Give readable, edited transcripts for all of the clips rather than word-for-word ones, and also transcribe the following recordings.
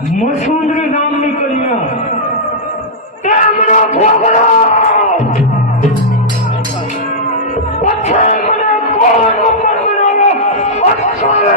મસુંદરી નામની કન્યા તેમનો ભોગડો પછી મને કોણ ઉપર બનાવો અક્ષરે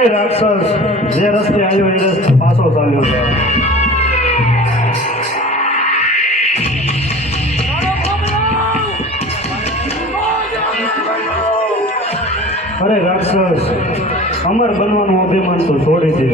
અરે રાક્ષસ, જે રસ્તે આવ્યો એ રસ્તે પાછો ચાલ્યો છે. અરે રાક્ષસ, અમર બનવાનું અભિમાન તો છોડી દે.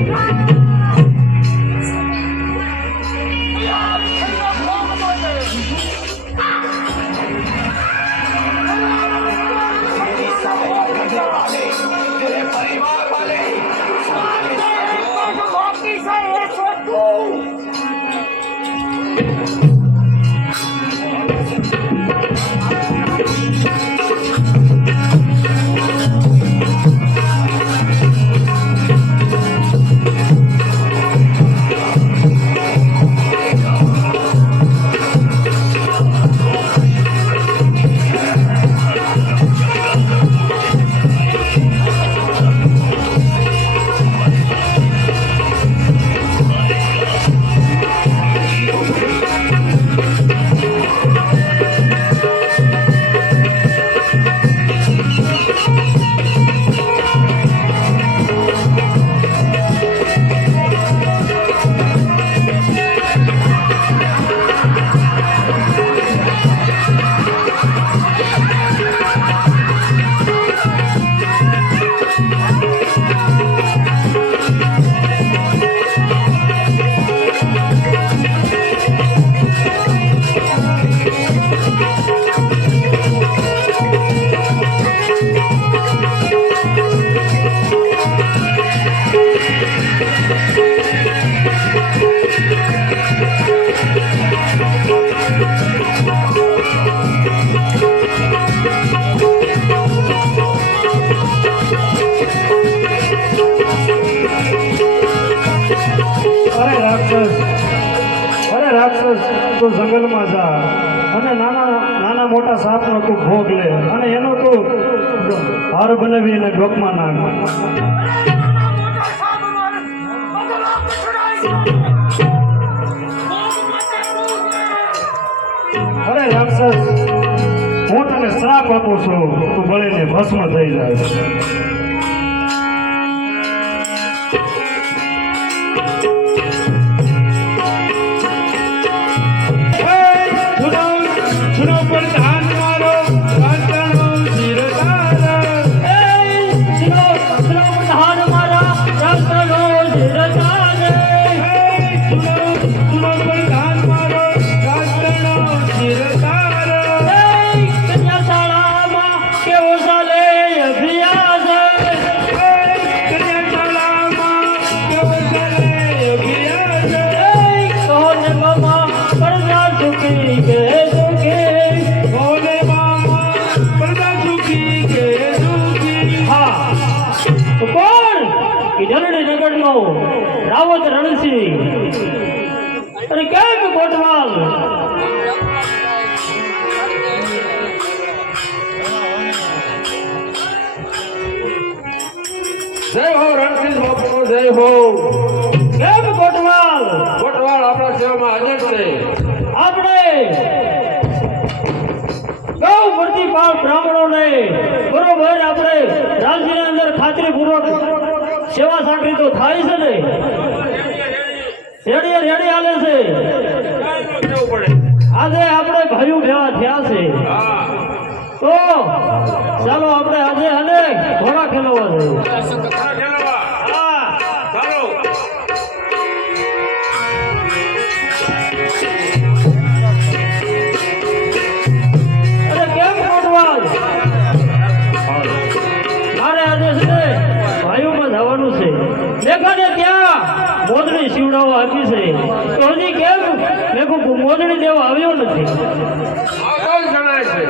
અરે રાક્ષસ, તું જંગલમાં જા અને નાના મોટા સાપનો તું ભોગ લે અને એનો તું હાર બનાવી અને ડોકમાં નાખ. અરે રાક્ષસ, હું તને શ્રાપ આપું છું, તું બળીને ભસ્મ થઈ જાય. રાવત રણસિંહ અરે કેમ કોટવાલ જય હો રણસિંહ બાપુ, જય હો. કેમ કોટવાલ આપણા સેવામાં હાજર છે. આપણે ગૌ પ્રતિપાલ બ્રાહ્મણોને બરોબર આપણે રાજ્યની અંદર ખાતરીપૂર્વક સેવા સાકરી તો થાય છે ને, રેડી હાલે છે. આજે આપણે ભાઈઓ ભેગા થયા છે તો ચાલો આપણે આજે અને ઘોડા ખેલવા જઈએ. અરે કેમ કોટવાલ, મારે આજે છે ને ભાઈઓમાં જવાનું છે. દેખાને ત્યાં મોજડી શીવડાવવા આપી છે તો હજી કેમ મેં મોજડી દેવા આવ્યો નથી. જણાય છે.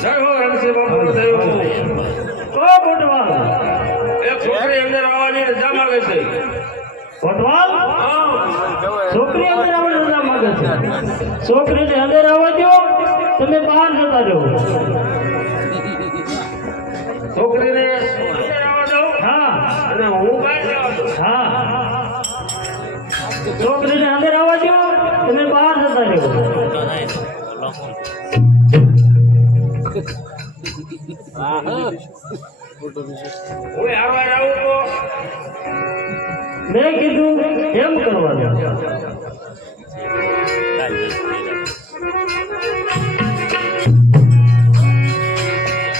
જય હો રણસિંહ બાપુ, જય હો. તો કોટવાલ એક છોકરી અંદર આવવાની રજા માંગે છે. કોટવાલ છોકરી અંદર આવવાની રજા માંગે છે. છોકરીને અંદર આવવા દો, તમે બહાર જતા રહો. છોકરીને છોકરીને અંદર આવવા દો, તમે બહાર જતા રહ્યો. હું હારવાર આવું તો મેં કીધું એમ કરવાનું.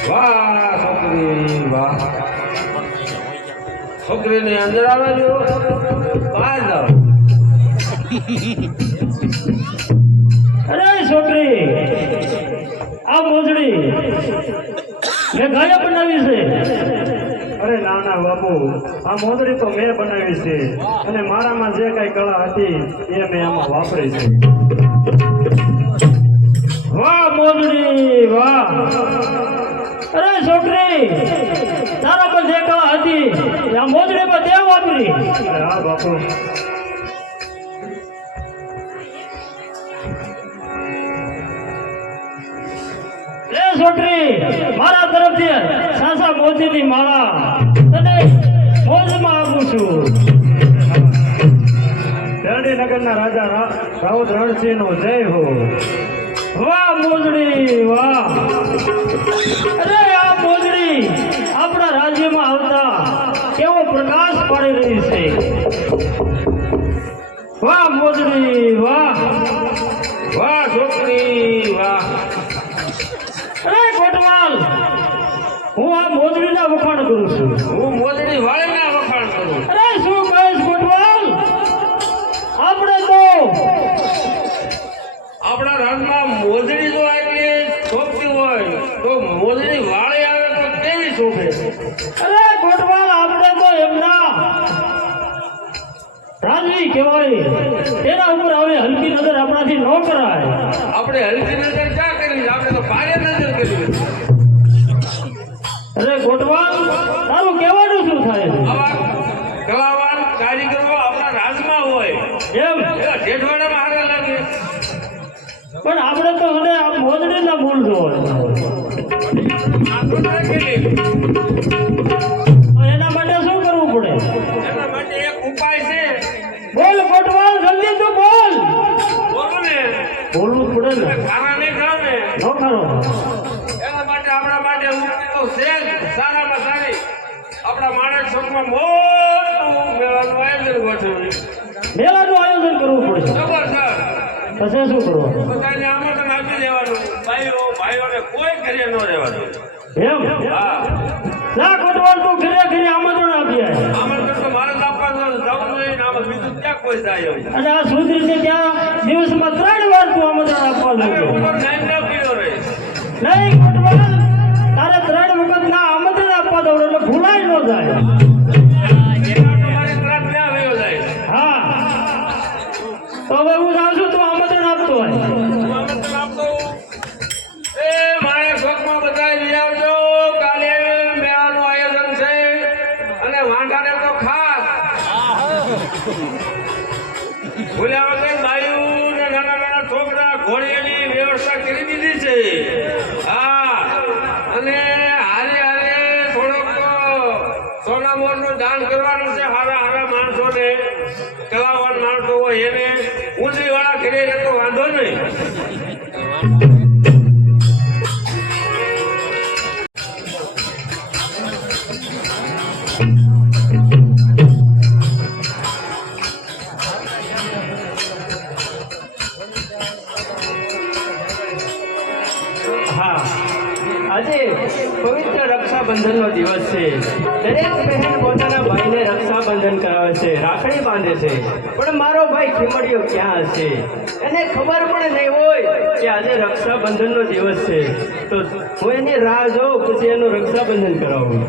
વાહ છોકરી વાહ છોકરીને અંદર આવે જો બહાર જાઓ. અરે છોકરી, આ મોજડી મેં ગાયા બનાવી છે. અરે ના ના બાપુ, આ મોદરી તો મેં બનાવી છે અને મારામાં જે કઈ કળા હતી એ મેં આમાં વાપરી છે. વાહ મોજડી વાહ. અરે છોકરી, તારા પર જે કળા હતી આ મોજડી પર તે વાપરી. અરે હા બાપુ. એ છોકરી, મારા તરફથી સાસા મોતીની માળા તને મોજમાં આપું છું. નગરના રાજા રાઉત રણસિંહ નો જય હો. વાહ મોજડી વાહ. અરે આ મોજડી આપણા રાજ્યમાં આવતા કેવો પ્રકાશ પાડી રહી છે. વાહ મોજડી વાહ. વાહ છોકરી વાહ. અરે કોટવાલ, હું આ મોજડીના વખાણ કરું છું. હું મોજડી વાળીના વખાણ કરું. અરે શું કહીશ કોટવાલ, આપણે તો આપણા રાજમાં મોજડી જો આટલી શોભતી હોય તો મોજડી વાળી આવે તો કેવી શોભે. અરે કોટવાલ, આપણે તો એમના રાજવી કહેવાય, એના ઉપર હવે હલકી નજર આપણાથી ન કરાય. આપણે હલકી નજર ક્યાં કરી, આપણે તો ભારે નજર કરી. અરે કોટવાલ, તારું કહેવાનું શું થાય છે? આવા કલાવાન કારીગરો આપણા રાજમાં હોય એમ એવા જેઠવાડામાં હારે લાગે. પણ આપણે તો હવે આ મોજડીના ભૂલ જોવા. આખું રાખેલી. એના માટે શું કરવું પડે? એના માટે એક ઉપાય છે. બોલ કોટવાલ, જલ્દી તું બોલ. બોલો ને, બોલવું જ પડે ને, તમે ખાના નહીં ખાવ ને ન ખરો. એના માટે આપણા માટે ઉપાય તો છે જ. સારામાં સારી આપણા માણસ ચોકમાં મોટું મેળાનું આયોજન ગોઠવ્યું. મેળાનું આયોજન કરવું પડશે. જબરદસ્ત. પછી શું કરવાનું? બધાને આમંત્રણ આપી દેવાનું. ભાઈઓને કોઈ ઘરે ન રહેવાનું. એમ હા, જા કોટવાલ, તું ઘરે ઘરે આમંત્રણ આપી આય. આમંત્રણ તો મારે જ આપવાનું. જવું જોઈએ ને આમાં બીજું ક્યાં કોઈ જાય એવું. અને આ સુધરી છે ત્યાં દિવસમાં 3 વાર તું આમંત્રણ આપવાનું હવે છે. ઉપર નાઈન ના પીડો રહે. નહીં કોટવાલ, તારે 3 વખત ના આમંત્રણ આપવા દઉં એટલે ભૂલાય ન જાય. એના તમારી ત્રાસ ક્યાં વયો જાય. હા, તો હવે હું જાઉં છું, તું આમંત્રણ આપતો હોય. હું આમંત્રણ આપતો. એ મારે શોખમાં બધા લઈ આવજો. કાલે મેળાનું આયોજન છે અને વાંઢાને તો ખાસ ભૂલ્યા વગર બાયું ને નાના નાના છોકરા ઘોડીની વ્યવસ્થા કરી દીધી છે. હા, અને હારે હારે થોડોક સોના મોરનું દાન કરવાનું છે. હારા હારા માણસોને, કલાવાન માણસો હોય એને ઊંચી વાળા ઘરે તો વાંધો નહીં. હા, આજે પવિત્ર રક્ષાબંધનનો દિવસ છે. દરેક બહેન પોતાના ભાઈને રક્ષાબંધન કરાવે છે, રાખડી બાંધે છે. પણ મારો ભાઈ ખીમડીયો ક્યાં હશે? એને ખબર પણ નહીં હોય કે આજે રક્ષાબંધનનો દિવસ છે. તો હું એની રાહ જોઉં, પછી એનું રક્ષાબંધન કરાવું.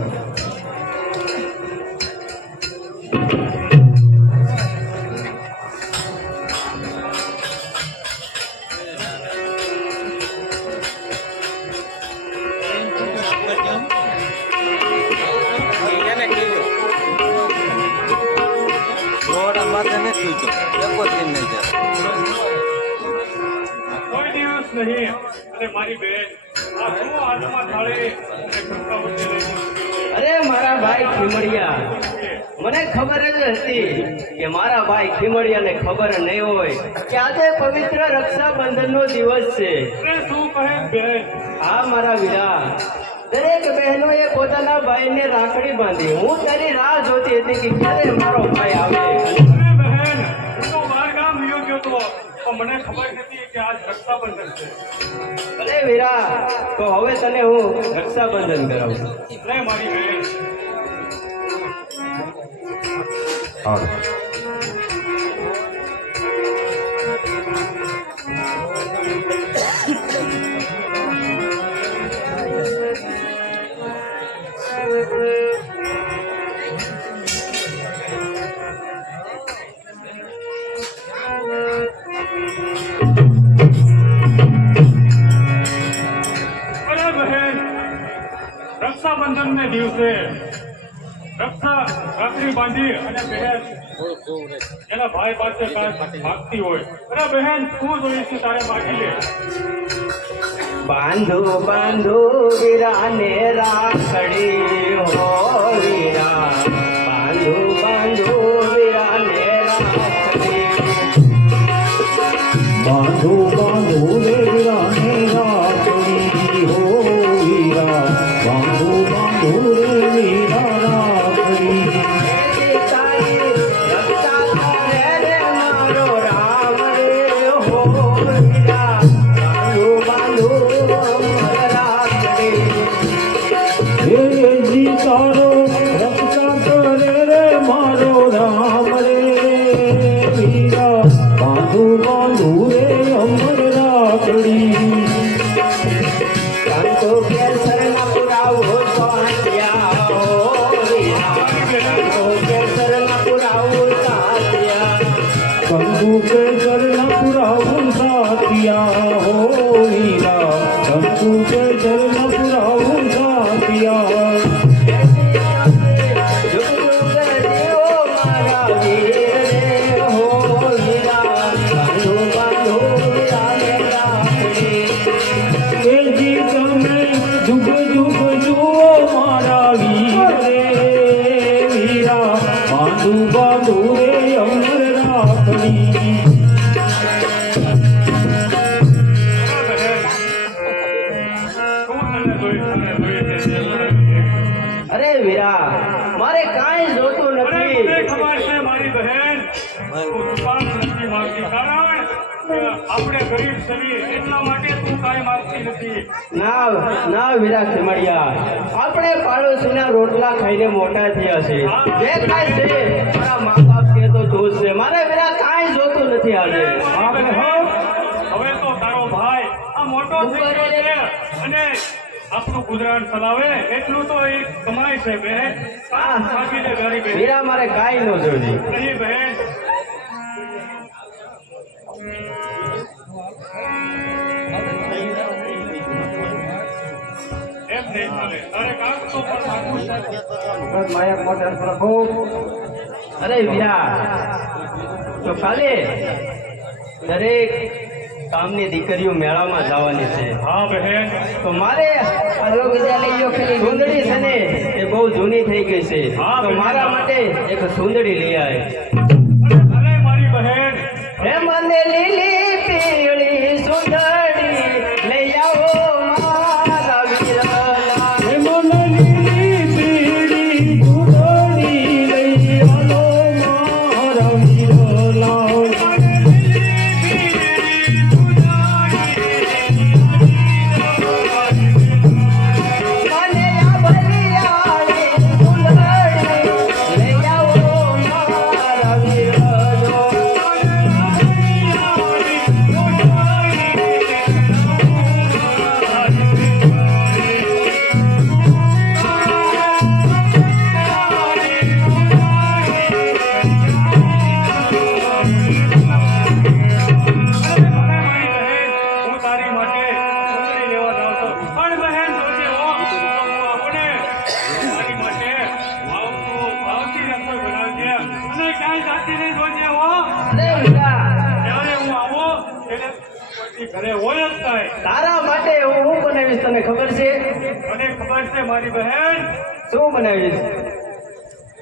કોઈ દિવસ નહીં. અને મારી બેન આ શું હાથમાં થાળી અને ખટકા વચ્ચે લઈને અરે મારા ભાઈ ખીમડિયા, મને ખબર જ હતી કે મારા ભાઈ ખીમડિયાને ખબર નહીં હોય કે આજે પવિત્ર રક્ષાબંધનનો દિવસ છે. શું કહે બેન? હા મારા વીરા, દરેક બહેનોએ પોતાના ભાઈને રાખડી બાંધી. હું તારી રાહ જોતી હતી કે ક્યારે મારો ભાઈ આવે. અરે બહેન, હું તો બહાર ગામ ગયો હતો, પણ મને ખબર નથી કે આજ રક્ષાબંધન છે. અરે વીરા, તો હવે તને હું રક્ષાબંધન કરાવું. લે મારી બહેન. અરે બહેન, રક્ષાબંધન ને દિવસે રાખડી બાંધી અને બહેન એના ભાઈ પાસે કાંઈ માગતી હોય. અરે બહેન, શું જોઈશું તારે માગી લે. બાંધો બાંધો વીરાને રાખડી હો વીરા, બાંધો બાંધો વીરાને રાખડી. બાંધો બાંધો રે વીરાને રાખડી હો વીરા, બાંધો બાંધો રે વીરા રાખડી. તારી રક્ષા કરે રે મારો રામ રે હો વીરા, બાંધો બાંધો અમર રાખડી. હે જી તારો રક્ષા કરે રે મારો રામ રે વીરા, બાંધો બાંધો રે અમર રાખડી. કાંતો કેસર ના પુરાવો સાત્યા હો વીરા, કાંતો કેસર ના પુરાવો સાત્યા. કંકુ કે ચરણ પુરાવું સાતિયા હો વીરા, કંકુ કે ચરણ પુરાવું સાતિયા. જુગ જુગ જીવો મારા વીર રે હો વીરા, બાંધો બાંધો વીરાને રાખડી. એજી તમે જુગ જુગ જુઓ મારા વીર રે વીરા, બાંધુ બાંધુ રે અમર રાખડી. અરે વીરા, મારે કાંઈ જોતું અરે મને નથી. ખબર છે મારી બહેન, તું સુપાસ નથી માંગતી, કારણ કે આપણે ગરીબ છીએ એટલા માટે તું કાંઈ માંગતી નથી. ના ના વીરા ખીમડિયા, આપણે પાડોશીના રોટલા ખાઈને મોટા થયા છે. જે કાંઈ છે મારા મા બાપ કે તો જોશ છે. મારે વીરા કાંઈ જોતું નથી આજે. હા બહેન, હવે તો તારો ભાઈ આ મોટો થઈ ગયો છે અને આપણું ગુજરાન ચલાવે એટલું તો એ કમાય છે બહેન. કામ ભાગી લે તારી બહેન. વીરા મારે કાંઈ ન જોઈએ. નહીં બહેન, એમ નહીં ચાલે. તારે કામ તો પણ માગવું છે. માયા મોટર પ્રભુ. અરે વીરા, તો કાલે દરેક ગામની દીકરીઓ મેળામાં જવાની છે. હા બહેન, તો મારે આ લોક વિદ્યાલયો પેલી સુંદડી છે ને એ બહુ જૂની થઈ ગઈ છે. તો મારા માટે એક સુંદડી લઈ આવે. અરે મારી બહેન, હે મને લીલી પીળી સુંદડી લઈ આવો મારા વીરલા. હે મન લીલી પીળી સુંદરી લઈ આલો મારા વીરલા. મને આ ભલિયાળી સુંદડી લઈ આવો મારા વીરલો. હું તારી માટે સુંદરી લેવા જાઉં છું. પણ બહેન જોજે હો, આપણે તારી માટે ભાવથી રસોઈ બનાવજે અને ક્યાંય જાતી નહીં જોજે હો. અરે વીરા, જ્યારે હું આવો એટલે એ ઘરે હોય જ કાંઈ. તારા માટે હું બનાવીશ, તને ખબર છે? મને ખબર છે મારી બહેન. શું બનાવીશ?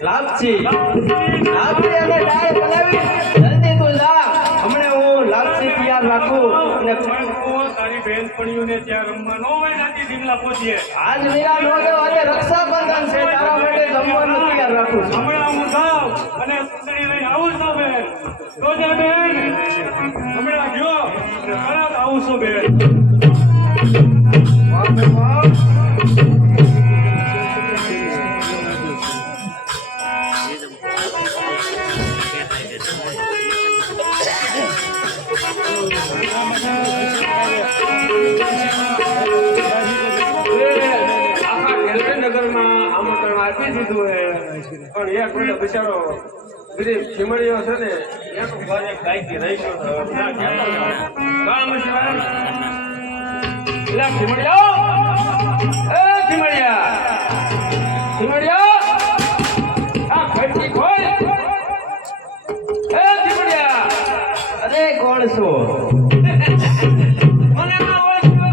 લાપસી. લાપસી અને દાળ બનાવીશ. જલ્દી તું જા, હમણાં હું લાપસી તૈયાર રાખું અને પણ તું તારી બહેનપણીઓને ત્યાં રમવા ન હોય નાથી ઢીંગલા પહોંચીએ. આજ મેરા નો દેવ અને રક્ષાબંધન છે, તારા માટે જમવાનું તૈયાર રાખું છું. હમણાં હું જાઉં અને સુંદરી લઈને આવું છું બેન. જોજે બેન, હમણાં ગયો અને તરત આવું છું બેન. આખા ગાંધીનગરમાં આમંત્રણ આપી દીધું હે પણ એક મિનિટ બિચારો ગરીબ ચીમડીઓ છે ને એનું ઘર એક ગાયકી રહી ગયો તો ના કહેતો જાઓ. કામ છે એલા ચીમડિયા, એ ચીમડિયા, ચીમડિયા, આ ખડકી ખોલ. એ ચીમડિયા, અરે કોણ છો? મને ના ઓળખ્યો.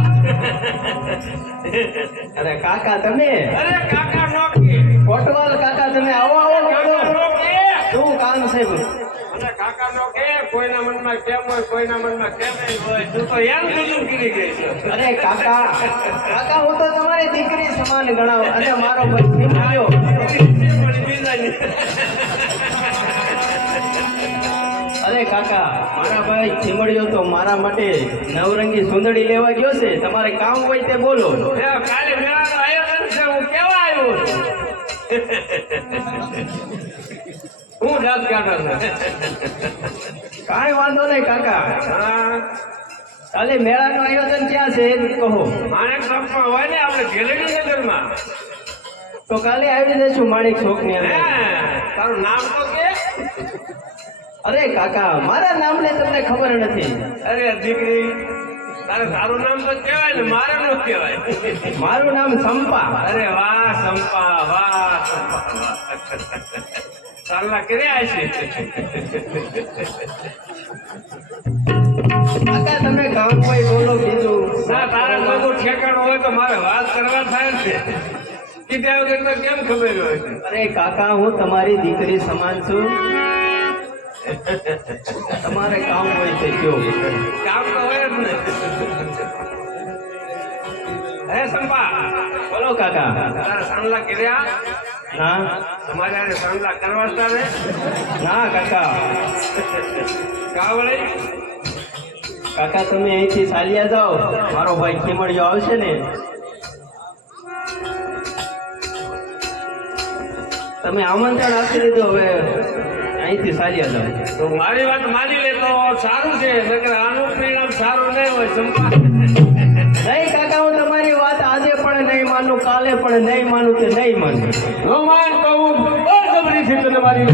અરે કાકા તમે? અરે કાકા નોકી, કોટવાલ કાકા તમે આવો આવો બોલો. શું કામ છે? અને કાકા નો કે કોઈના મનમાં કેમ હોય કોઈના મનમાં કેમ નહીં હોય, તું તો એમ જુદું કરી ગઈ છે. અરે કાકા, કાકા હું તો તમારી દીકરી સમાન ગણાવ અને મારો ભાઈ આવ્યો. અરે કાકા, મારા ભાઈ ચીમડિયો તો મારા માટે નવરંગી સુંદડી લેવા ગયો છે. તમારે કામ હોય તે બોલો. કાલે મેળાનું આયોજન છે, હું કેવા આવ્યો હું રાત કાઢો કાંઈ વાંધો નહીં કાકા. હા, કાલે મેળાનું આયોજન ક્યાં છે એ કહો. માણેક ચોકમાં હોય ને આપણે ગેલેરી નગરમાં. તો કાલે આવી જઈશું માણેક ચોક ની હે, અંદર. તારું નામ તો કે? અરે કાકા, મારા નામને તમને ખબર નથી. અરે દીકરી, તારે તારું નામ તો કહેવાય ને, મારે નો કહેવાય. મારું નામ સંપા. અરે વાહ સંપા, વાહ સંપા, વાહ. સાલા કર્યા છે. કાકા તમે કામ હોય બોલો બીજું. ના, તારે કોઈ ઠેકાણું હોય તો મારે વાત કરવા થાય છે. કીધા વગર તો કેમ ખબર હોય? અરે કાકા, હું તમારી દીકરી સમાન છું. તમારે કામ હોય તે કયો. કામ તો હોય જ ને. હે સંપા, બોલો કાકા. તારા સાંડલા કર્યા? ના તમારે આને સાંડલા કરવા જ તારે? ના કાકા. કાવળી? કાકા તમે અહીંથી ચાલ્યા જાઓ, મારો ભાઈ ખીમડિયો આવશે ને. તમે આમંત્રણ આપી દીધું, હવે અહીંથી ચાલ્યા જાઓ. તો મારી વાત માની લે તો સારું છે, નકર આનું પરિણામ સારું નહીં હોય સંપા. નહીં કાકા, હું તમારી વાત આજે પણ નહીં માનું, કાલે પણ નહીં માનું કે નહીં માનું. નો માન તો હું બહુ જબરી છે તને મારી.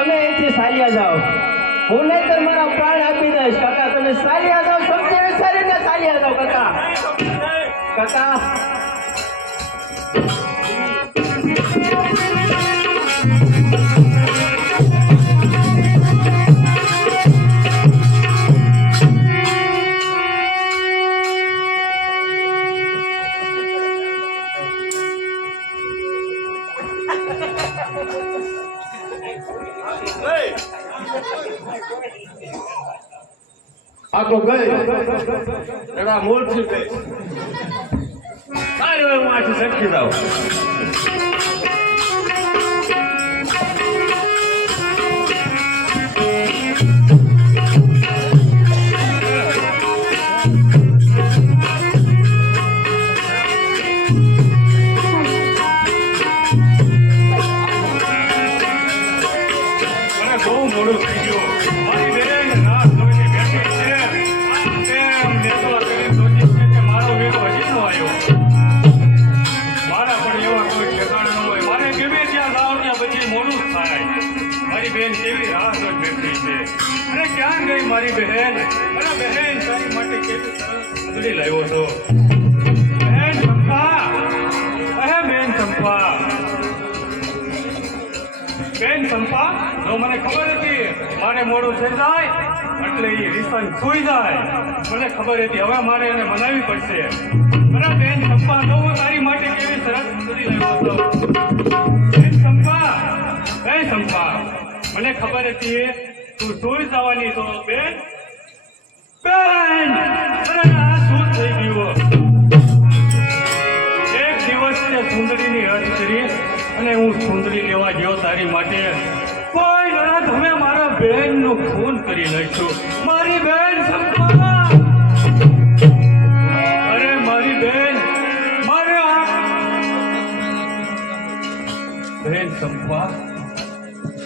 તમે અહીંથી ચાલ્યા જાઓ. હું નહીં તો મારા પ્રાણ આપી દઈશ. કાકા તમે ચાલ્યા જાઓ, સમજી વિચારીને ચાલ્યા જાઓ કાકા. કાકા આ તો ગઈ એના મૂળથી ગઈ. સારી હોય, હું આથી સટકી જાઉં. મને બહુ મોડું થઈ ગયું. મારી બેન રાત જોઈને બેઠી છે. મારી બહેન, અરે બહેન તારી માટે કેવી સરસ સુંદરી લાવ્યો છો. બહેન ચંપા, અહે બેન ચંપા, બેન ચંપા, જો મને ખબર હતી મારે મોડું થઈ જાય એટલે એ રિસન સૂઈ જાય. મને ખબર હતી હવે મારે એને મનાવવી પડશે. બરાબર બેન ચંપા, જો હું તારી માટે કેવી સરસ સુંદરી લાવ્યો છું. બેન ચંપા, બેન ચંપા, મને ખબર હતી તું સૂઈ જવાની તો બેન. બેન, અરે આ શું થઈ ગયું? એક દિવસ તે સુંદરીની હદ કરી અને હું સુંદરી લેવા ગયો તારી માટે. કોઈ નરા તમે મારા બહેનનું ખૂન કરી નાખ્યું. મારી બહેન ચંપા, અરે મારી બહેન, મારે આ બહેન ચંપા,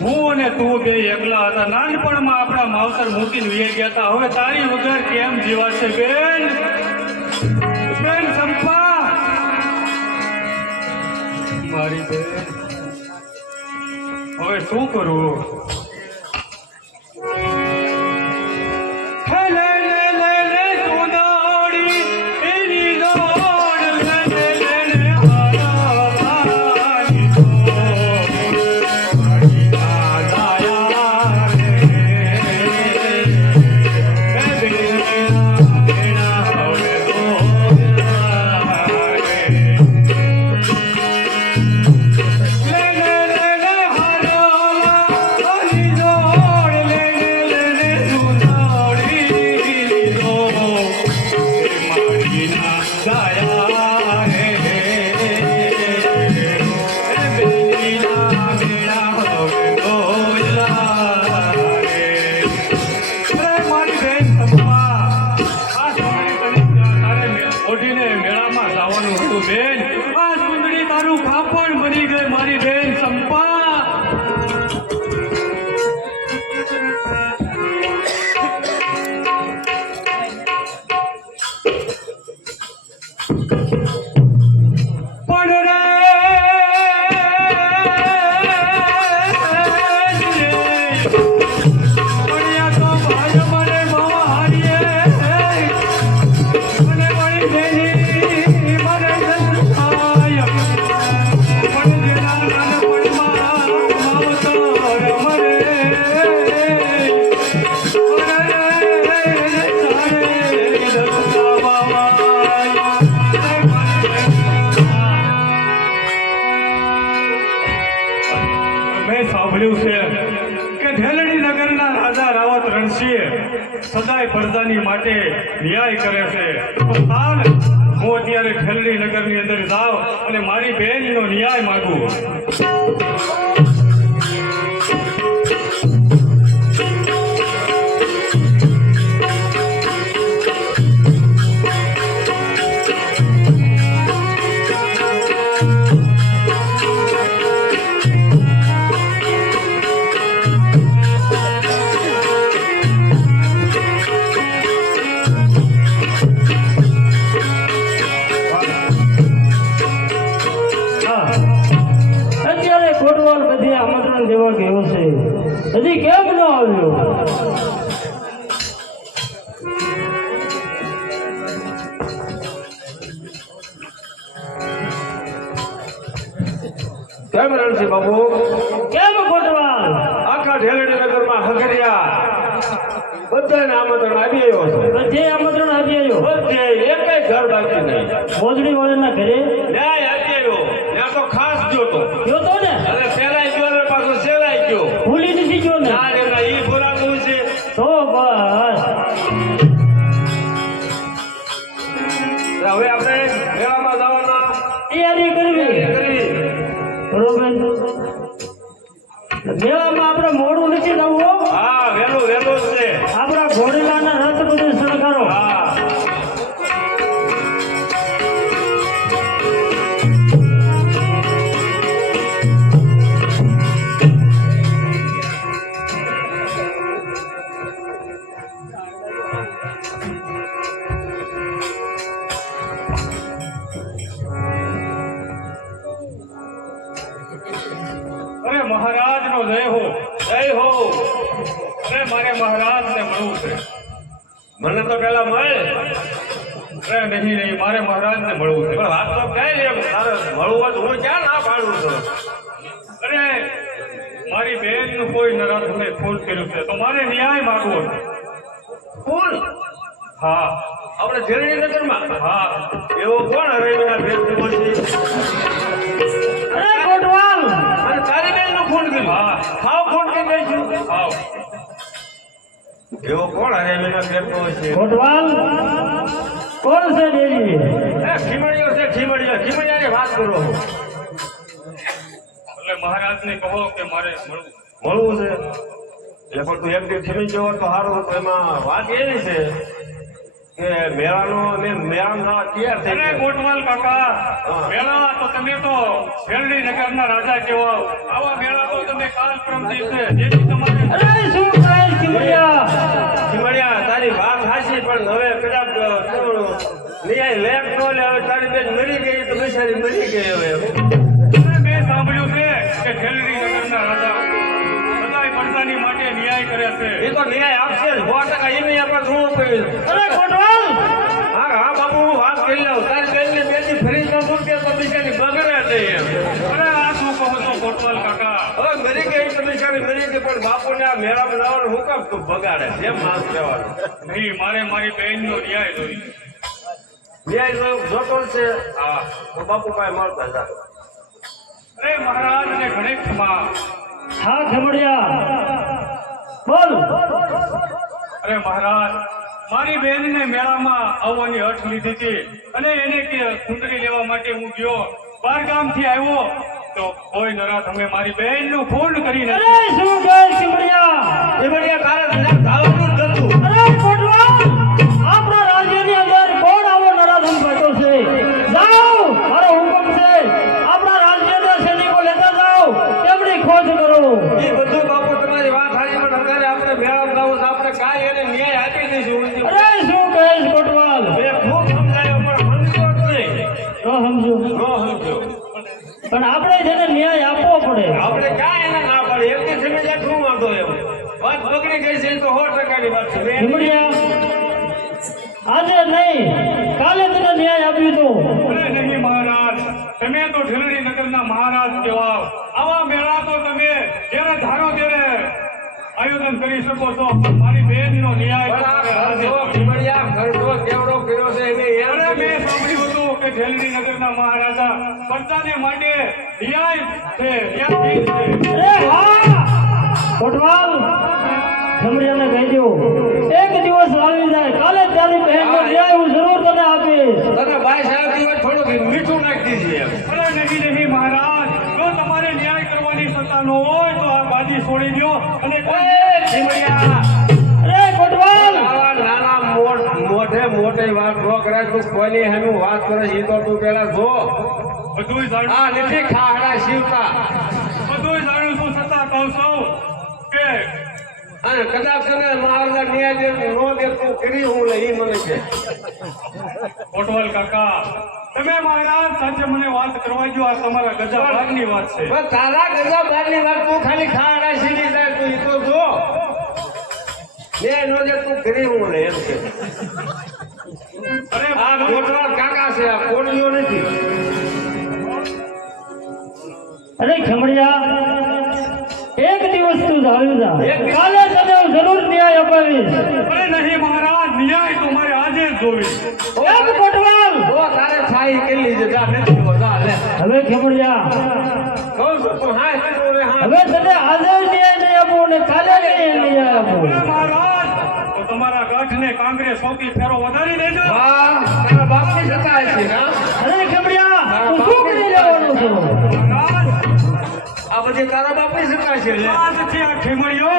હું અને તું બે એકલા હતા. નાનપણમાં આપણા માવતર મૂકીને વી ગયા હતા. હવે તારી વગર કેમ જીવાશે બેન? બેન ચંપા, મારી બેન, હવે શું કરું? હે લે લે લે લે સોનાડી એની દોડ, લે લે લે લે હારાની દોડ, મારી દાદાયા રે. હે બેના હવે દોડ રે. મેળામાં જવાનું હતું બેન. આ સુંદરી તારું કાપડ બની ગઈ મારી બેન ચંપા. પણ રે પડ્યા તો ભાઈ મને બહુ હારીએ. મને મારી બેની મને જલસાય. પણ જેના નાનપણમાં માવતર મરે. મેં સાંભળ્યું છે કે ઢેલડી નગરના રાજા રાવત રણસિંહ સદાય પ્રજાની માટે ન્યાય કરે છે. તો ચાલ હું અત્યારે ઢેલડી નગરની અંદર જાઉં અને મારી બહેનનો ન્યાય માંગુ. અત્યારે કોટવાલ બધે આમંત્રણ દેવા ગયો છે, હજી કેમ ન આવ્યો? કેમ રણસિંહ બાબુ? કેમ કોટવાલ? આખા ઢેલડી નગરમાં હગરિયા બધાને આમંત્રણ આપી આવ્યો છે. બધે આમંત્રણ આપી આવ્યો. બધે એકેય ઘર બાકી નહીં. મોજડી વાળાના ઘરે ન્યાય આપી આવ્યો. ત્યાં તો ખાસ ગયો તો. ગયો તો ને? અને સેલાઈ ગયો ને પાછો સેલાઈ ગયો. ભૂલી નથી ગયો ને? ના એમના ઈ બોલાતું છે. તો બસ હવે આપણે મેળામાં જવાના તૈયારી કરવી. બરોબર. મેળામાં આપણે મોડું નથી જવું હો. હા વહેલું વહેલું જ છે. આપણા ઘોડીલાના રથ બધું શણગારો. હા મળવું છે. મને તો પેલા મળે અરે નહીં મારે મહારાજને મળવું છે. પણ વાત તો કઈ લે તારે મળવું હોય તો હું ક્યાં ના પાડું છું. અરે મારી બહેનનું કોઈ નરાધમે ફોન કર્યું છે તો મારે ન્યાય માંગવો છે. કોણ હા આપણે ઝેરણી નગરમાં હા એવો કોણ હરેના ભેદ છે અરે કોટવાલ અને તારી બેન નો ફોન કર્યો હા. હાવ ફોન કરી દઈશું આવ એવો કોણ હરેના ભેદ છે કોટવાલ કોણ છે દેવી ખીમડિયાની વાત કરો એટલે મહારાજને કહો કે મારે મળવું. મળવું છે એટલે પણ તું એક દિવસ ખીમી જવો તો સારું હતું. એમાં વાત એવી છે કે મેળામાં તૈયાર થઈ અરે ગયા. કોટવાલ કાકા મેળા તો તમે તો શેરડી નગરના રાજા કહેવાઓ. આવા મેળા તો તમે કાલ પ્રમ દિવસે જેથી તમારે અરે શું થાય ખીમડિયા ખીમડિયા તારી વાત સાચી પણ હવે કદાચ ન્યાય લેખ ન લે હવે તારી બેન મરી ગઈ તો બિચારી મરી ગઈ હવે મેં સાંભળ્યું છે કે શેરડી નગરના રાજા સદાય પ્રજાની માટે ન્યાય કરે છે. એ તો ન્યાય આપશે જ 100% એની આપણે જોવું પડ્યું. અરે કોટવાલ હા હા બાપુ હું વાત કરી લઉં તારી બેનની બેટી ફરી ન મૂકે તો બિચારી બગડે નહીં એમ. અરે આ શું કહો છો કોટવાલ કાકા? હવે મરી ગઈ તો બિચારી મરી ગઈ પણ બાપુને આ મેળામાં જવાનું હું કામ તું બગાડે જેમ માણસ કહેવાનું નહીં મારે મારી બહેનનો ન્યાય જોઈએ. ન્યાય જોતો જ છે હા તો બાપુ પાસે મળતા જા. અરે મહારાજને ઘણી ક્ષમા. હા ખીમડિયા બોલ અરે મહારાજ મારી બહેનને મેળામાં આવવાની હઠ લીધી હતી અને એને કે કુંડળી લેવા માટે હું ગયો. 12 ગામથી આવ્યો તો કોઈ નરાધ અમે મારી બહેનનું ફોન કરી અરે નથી. શું કહે ખીમડિયા ખીમડિયા તારે કદાચ ધાવાનું જ નતું. અરે કોટવાલ આપણા રાજ્યની અંદર કોણ આવો નરાધમ બેઠો છે? જાઓ મારો હુકમ છે આપણા રાજ્યના સૈનિકો લેતા જાઓ તેમની ખોજ કરો. એ બધું બાપુ તમારી વાત સાચી પણ અત્યારે આપણે મેળામાં જવું છે આપણે કાંઈ એને ન્યાય આપી દઈશું. અરે શું કહેશ કોટવાલ મેં ખૂબ સમજાયો પણ સમજ્યો જ નહીં. ન સમજુ ન સમજ્યો પણ આપણે જેને ન્યાય આપવો પડે. આપણે ક્યાં એને ના પાડે એકની જમીન શું વાંધો એમ વાત બગડી ગઈ છે એ તો 100%ની વાત છે. મેં ખીમડિયા આજે નહીં કાલે તને ન્યાય આપ્યું હતું. અરે નહીં મહારાજ તમે તો ઢીલડી નગરના મહારાજ કહેવાઓ. આવા મેળા તો તમે જ્યારે ધારો ત્યારે આયોજન કરી શકો છો પણ મારી બહેનનો ન્યાય પણ તમારે આ આજે ખર્ચો જોઈએ. ખીમડિયા ખર્ચો કેવડો કર્યો છે એને એમ અરે મેં સાંભળ્યું હતું કે ઢેલડી નગરના મહારાજા પ્રજાને માટે ન્યાય છે ન્યાયાધીશ છે. અરે હા કોટવાલ ખીમડિયાને કહી દો એક દિવસ આવી જાય કાલે તારી બહેનનો ન્યાય હું જરૂર તને આપીશ. તને ભાઈ સાહેબ હોય થોડુંક મીઠું નાખી દીધી એમ. અરે નહીં મહારાજ જો તમારે ન્યાય કરવાની સત્તા ન હોય તો આ બાજી છોડી દો અને એ ખીમડિયા અરે કોટવાલ આવા નાના મોઢે મોટી વાત ન કરાય તું કોની હેનું વાત કરે છે એ તો તું પેલા જો બધું આ જાણું નથી ખાડા શિવતા બધું જાણું છું છતાં કહું છું કે અને કદાચ તને મહારાજા ન્યાય દે નો દે તું કરી હું લે એ મને છે. કોટવાલ કાકા તમે મહારાજ સાંજે મને વાત કરવા જો આ તમારા ગજા ભાગની વાત છે. પણ તારા ગજા બારની વાત તું ખાલી ખાડા શીખી જાય તું એ તો જો ને નો દે તું કરી હું લે એમ છે. અરે આ કોટવાલ કાકા છે આ કોણીઓ નથી. અરે ખમડિયા એક દિવસ તું આવ્યું જા કાલે તને હું જરૂર ન્યાય અપાવીશ. અરે નહીં મહારાજ ન્યાય તો મારે આજે જ જોવી. એક કોટવાલ તો તારે છાઈ કેલી છે જા નથી જો જા લે હવે ખમડિયા કહું છું તું હા હેલો રે હા હવે તને આજે ન્યાય નહીં આપું અને કાલે નહીં ન્યાય આપું. અરે મહારાજ તો તમારા ગાંઠને કાંગ્રેસ સૌથી ફેરો વધારી દેજો. હા તારા બાપની સત્તા છે ના અરે ખમડિયા તું શું કરી લેવાનો છો? મહારાજ આ બધી તારા બાપની સત્તા છે લે આજથી આ ખેમડીઓ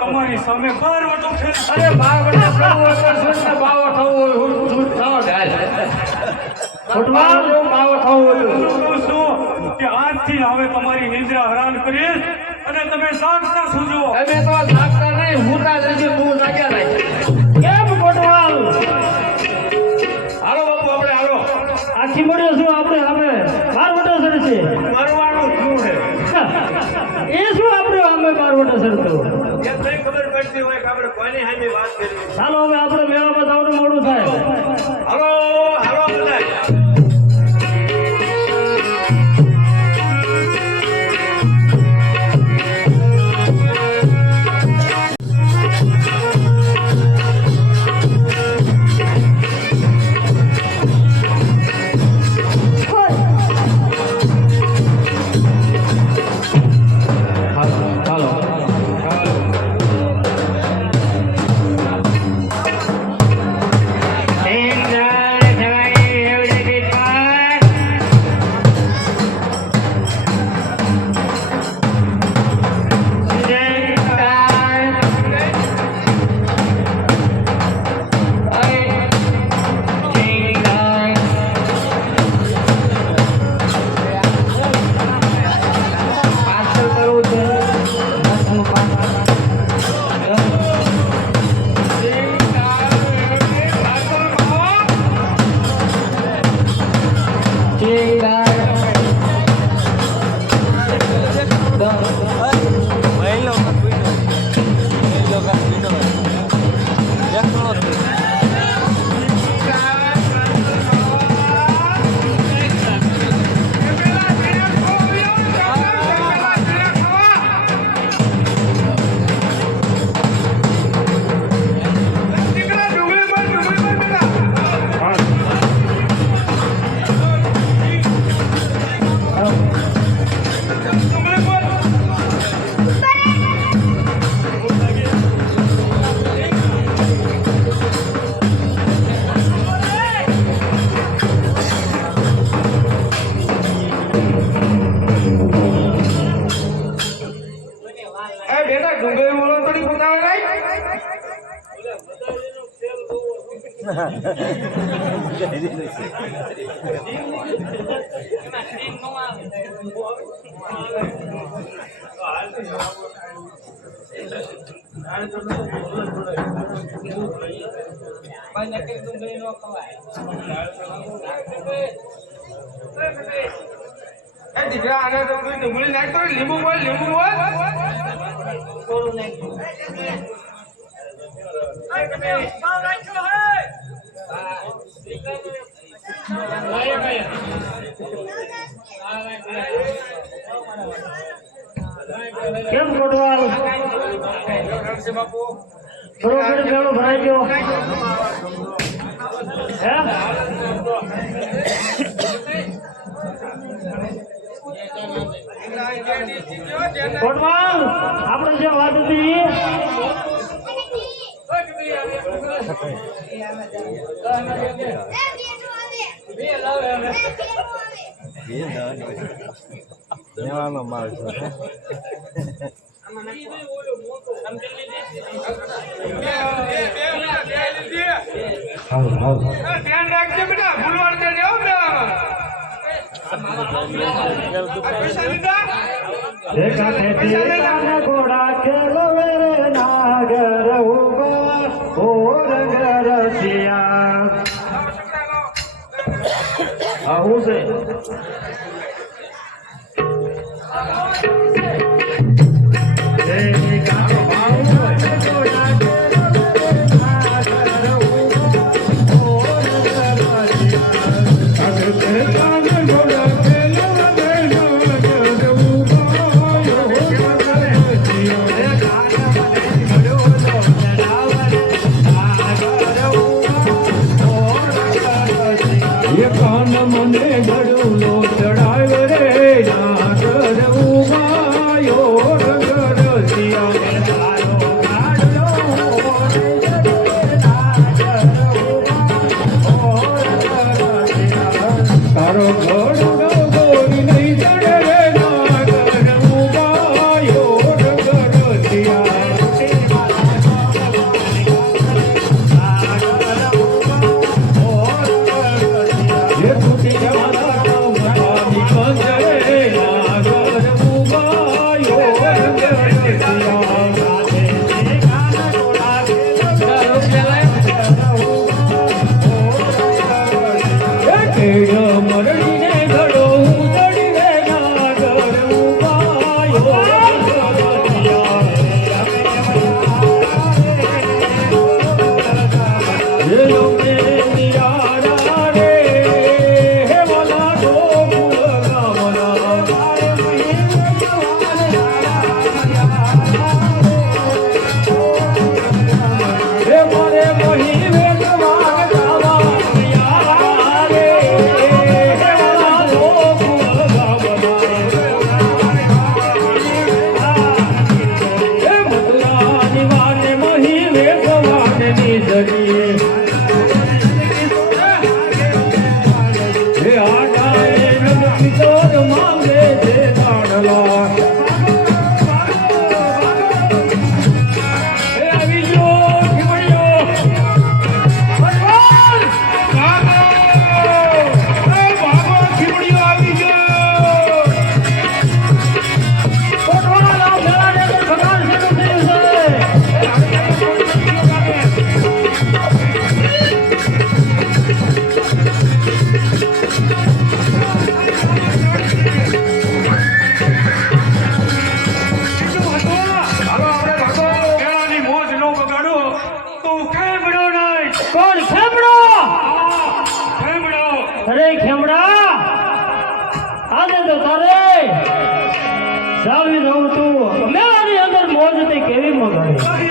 તમારી સામે બારવટો છે. અરે બાર વર્ષ કરવું હોય તો સુનતા બાવો થવું હોય હું સુન થવા જાય કોટવાલ બાવો થવું હોય હું કહું છું કે આજથી હવે તમારી નિંદ્રા હરાન કરીશ અને તમે જાગતા સૂજો. અમે તો જાગતા નહીં હુતા જશે તું જાગ્યા નહીં. કેમ કોટવાલ હાલો બાપુ આપણે હાલો આ ખીમડિયો શું આપણે સામે બારવટો સરશે? મરવાનું શું છે એ શું આપણે સામે બારવટો સરતો? એમ નહીં ખબર પડતી હોય કે આપણે કોની સામે વાત કરવી. ચાલો હવે આપણે મેળામાં જવાનું મોડું થાય. હાલો હાલો બધા. બેટા ડુંગળી બોલો થોડી પોતાવે નહીં. દીકરા આને તો ડુંગળી નાખ તો લીંબુ બોલ લીંબુ બોલ. કેમ કોટવાલ બરોબર મેળો ભરાઈ ગયો હે? કોટવાલ આપણે જે વાત હતી ધ્યાન રાખજે બેટા ભૂલવાડ દેજે હો મેળામાં. ઘોડા ખેલવે રે નાગર ઉગા ઓરંગ રસિયા આવું છે. મને ઘડું લો ચડા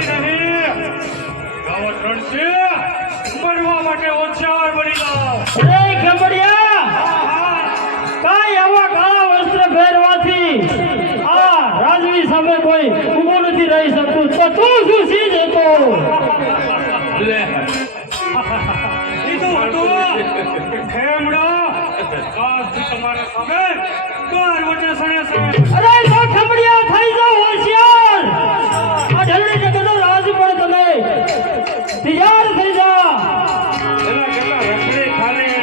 નહીં. ગાવો ત્રણસે મરવા માટે હોશિયાર બની જાઓ. રે ખેમડિયા, કાંઈ આવા કાળા વસ્ત્ર પહેરવાથી આ રાજવી સામે કોઈ ઊભું નથી રહી શકતું. તો તું શું સીધ હતો? લે કીધું હતું કે ખેમડા આજથી તમારા સામે કાર વચ્ચે સણે છે. અરે તો ખેમડિયા થઈ જાઓ હોશિયાર. આ ઢલડી જગતનો રાજ પણ તમે તૈયાર થઈ જા. એના કેટલા રખડી ખાલી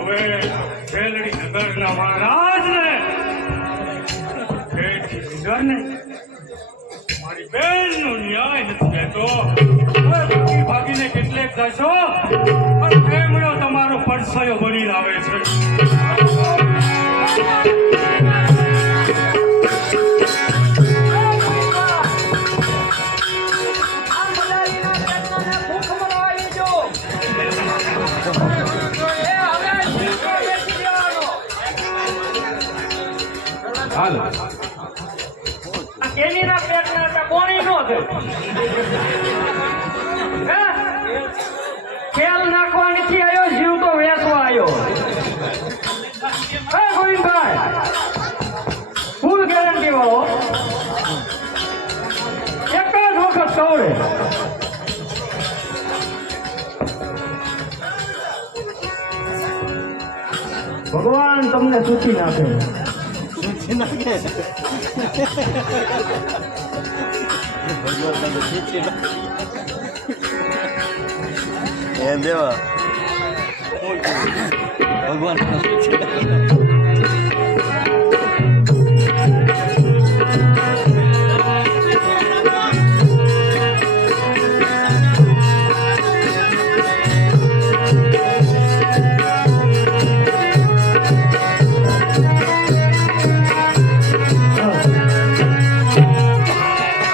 હવે વેલડી નગરના મહારાજને ભેટથી સુધારને મારી બેનનો ન્યાય નથી કહેતો. હવે ભાગી ભાગીને કેટલેક જશો પણ ખેમડો તમારો પડછાયો બની લાવે છે. હાલ કેનીના પેટના હતા કોણી નો થયો. હે? ખેલ નાખવા નથી આવ્યો, જીવ તો વેચવા આવ્યો. હે ગોવિંદભાઈ, ફૂલ ગેરંટી વાળો એક જ વખત કવડે. ભગવાન તમને સૂચી નાખે. એમ દેવા ભગવાન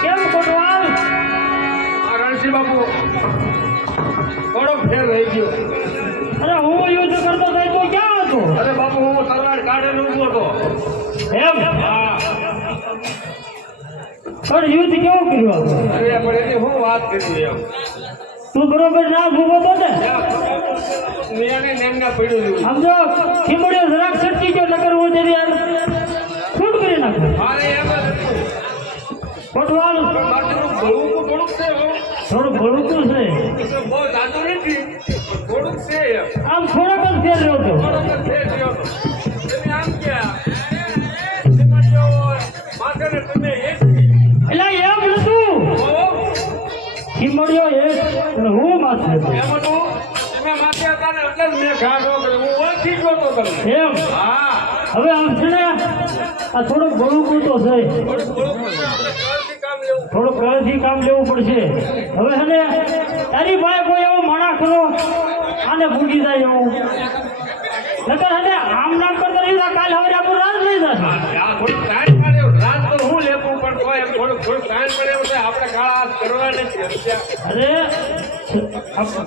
કેમ કોટવાલ? આ રણસિંહ બાપુ થોડો ફેર રહી ગયો. અરે હું યુદ્ધ કરતો થાય તો ક્યાં હતો? અરે બાપુ હું તલવાર કાઢીને ઊભો હતો. એમ? હા પણ યુદ્ધ કેવું કર્યું આપણે? અરે પણ એની હું વાત કરી એમ તું બરોબર ના ભૂગો તો ને મેં નેમના પડ્યું હતું. સમજો ખીમડીઓ જરાક છટકી ગયો નકર હું તેની યાર છૂટ કરી નાખું. મારે એમ જ હતું. કોટવાલ પણ બાજુનું ભળવું થોડુંક છે હો. થોડું ભળુતું છે. તો બહુ જાદુ નથી થોડુંક છે એમ. આમ થોડોક જ ફેર રહ્યો હતો. થોડોક જ ફેર થયો હતો. તમે આમ ક્યાં એમાં જો માથે ને તમે એક એટલે એમ નતું ખીમડીઓ એક અને હું માથે હતો. એમ હતું તમે માથે હતા ને એટલે જ મેં ઘા ન કર્યો. હું ઓળખી ગયો હતો તમને. એમ હા હવે આમ છે ને આ થોડુંક ભળું તો છે. થોડું કળથી કામ લેવું પડશે. હવે હને તારી પાસે કોઈ એવો માણસ ખરો આને ભૂગી જાય એવું નકર હને આમ નામ કરતા રહ્યું કાલ હવે આપણું રાજ લઈ જશે. થોડુંક ટાઈમ મળ્યો રાત તો હું લેવું પણ કોઈ એમ થોડુંક ટાઈમ મળ્યો છે આપણે કાળા હાથ કરવા નથી. અરે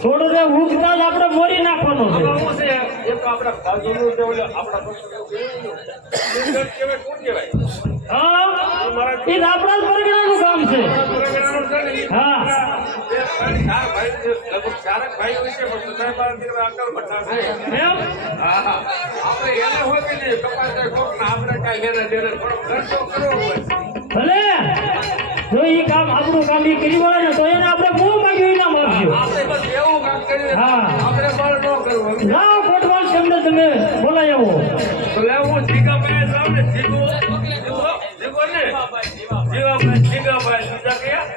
થોડું રે ઉગતા જ આપણે મોરી નાખવાનો છે આમાં શું છે? એ તો આપણા બાજુનું જે ઓલો આપણા પક્ષનું કહેવાય, કોણ કહેવાય? હા એ તો આપણા જ પરગણાનું કામ છે પરગણાનું છે ને, એ હા. બે ભાઈ, ચાર ભાઈ છે. લગભગ ચારક ભાઈઓ છે, પણ બધાય બાળકને અકલ ભઠ્ઠા છે. એમ હા, હા. આપણે એને હોય કે નહીં, કપાસ થાય કોક ને આપણે કાંઈ લેને દેને, પણ ખર્ચો કરવો પડે. ભલે જો ઈ કામ આપણું કામ ઈ કરી વળે ને તો એને આપણે બહુ માંગ્યું ઇનામ આપજો આપણે બસ એવું કામ કરીએ, હા. આપણે બળ ન કરવું. જાઓ કોટવાલ તમને તમે બોલાય આવો તો લે હું જીગાભાઈ જાઉં ને, જીગો ને જીગાભાઈ બીજા કયા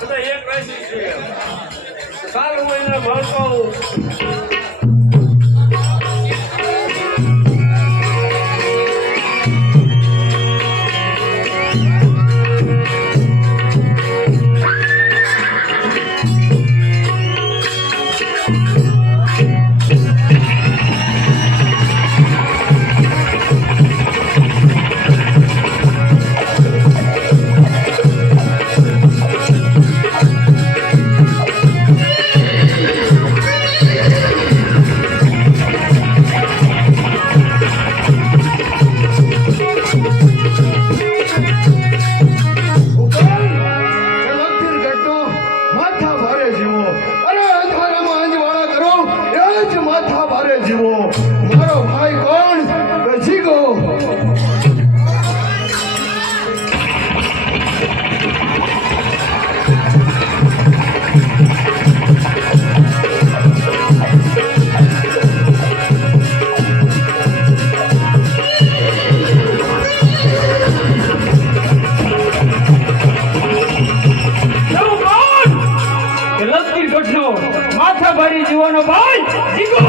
બધા એક રાશિ છે. કાલ હું એને ભણતો હું. માથા ભારે જીવો, અરે અંધારામાં અંજવાળા કરો એ જ માથા ભારે જીવો. મારો ભાઈ કોણ? કે જીગો. માથા ભારી જીવાનો ભાઈ જીગો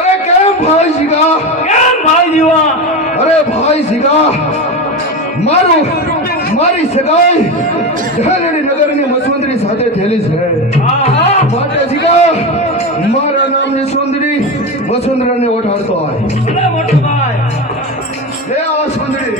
અરે કેમ ભાઈ જીગા? કેમ ભાઈ જીવા અરે ભાઈ જીગા, મારી સગાઈ ઢાલડી નગરની મસવંતરી સાથે થયેલી છે. આહા માટે જીગા મારા નામની સુંદરી વસુંધરાને ઓઢાડતો હોય. ભલે મોટો ભાઈ લે આ સુંદરી.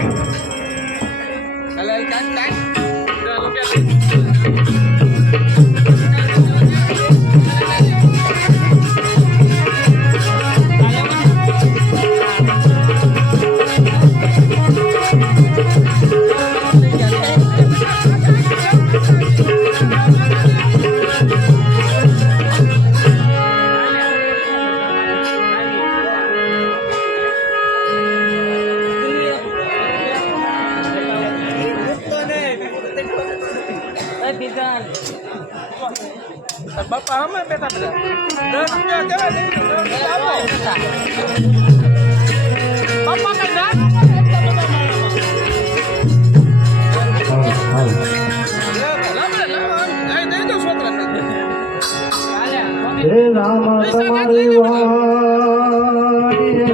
હે રામ તમારી વાણી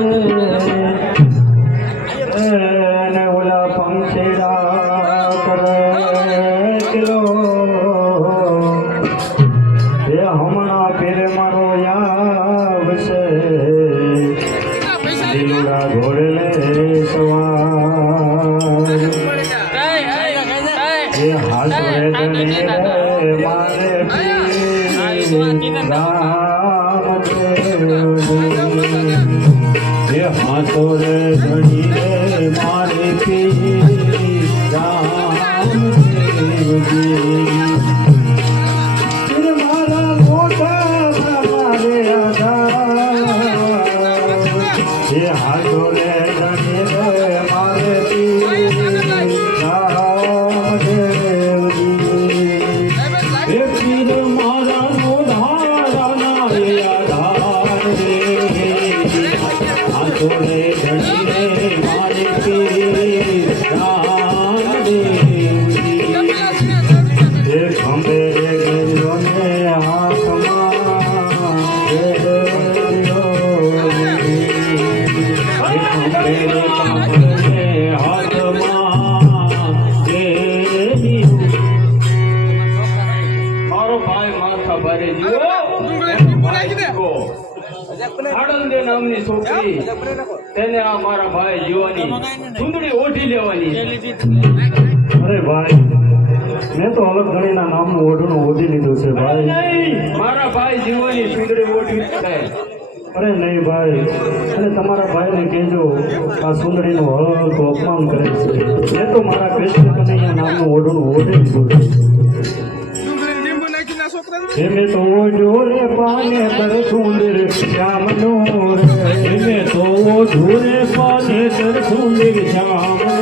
ને ઓલા પંખીડા કરે કિલો એ હમણાં ફેરે મારો આવશે લીલુડા ઘોડલે સવાર એ હાસરે ધણી રે મારે ये हाथों रे धनी रे मारे पी राम फिर मारा मोटा हमारे आधार ये हाथों रे धनी रे मारे पी राम देव ये पीर मारा मोधारा नारे आधार रे हाथोड़े धनी रे मारे पीर राम देव ये खंबे रे गयो ने हाथ मां ये खंबे रे कांपे हाथ मां मारो भाई माथा भरे जीવો આનંદે નામની છોકરી તેને આ મારા ભાઈ જીવાની સુંદરી ઓઢી લેવાની અરે ભાઈ મેં તો અલગ ગણીના નામનું ઓઢણું ઓઢી લીધું છે ભાઈ. મારા ભાઈ જીવોની સુંદરી ઓઢવી પડે. અરે નહીં ભાઈ, અને તમારા ભાઈને કહેજો આ સુંદરીનું હળહળતું અપમાન કરે છે. મેં તો મારા કૃષ્ણ કનૈયા નામનું ઓઢણું ઓઢી લીધું છે. એમે તો ઓઢો રે પાને તર સુંદર શ્યામનો રે, એમે તો ઓઢો રે પાને તર સુંદર શ્યામનો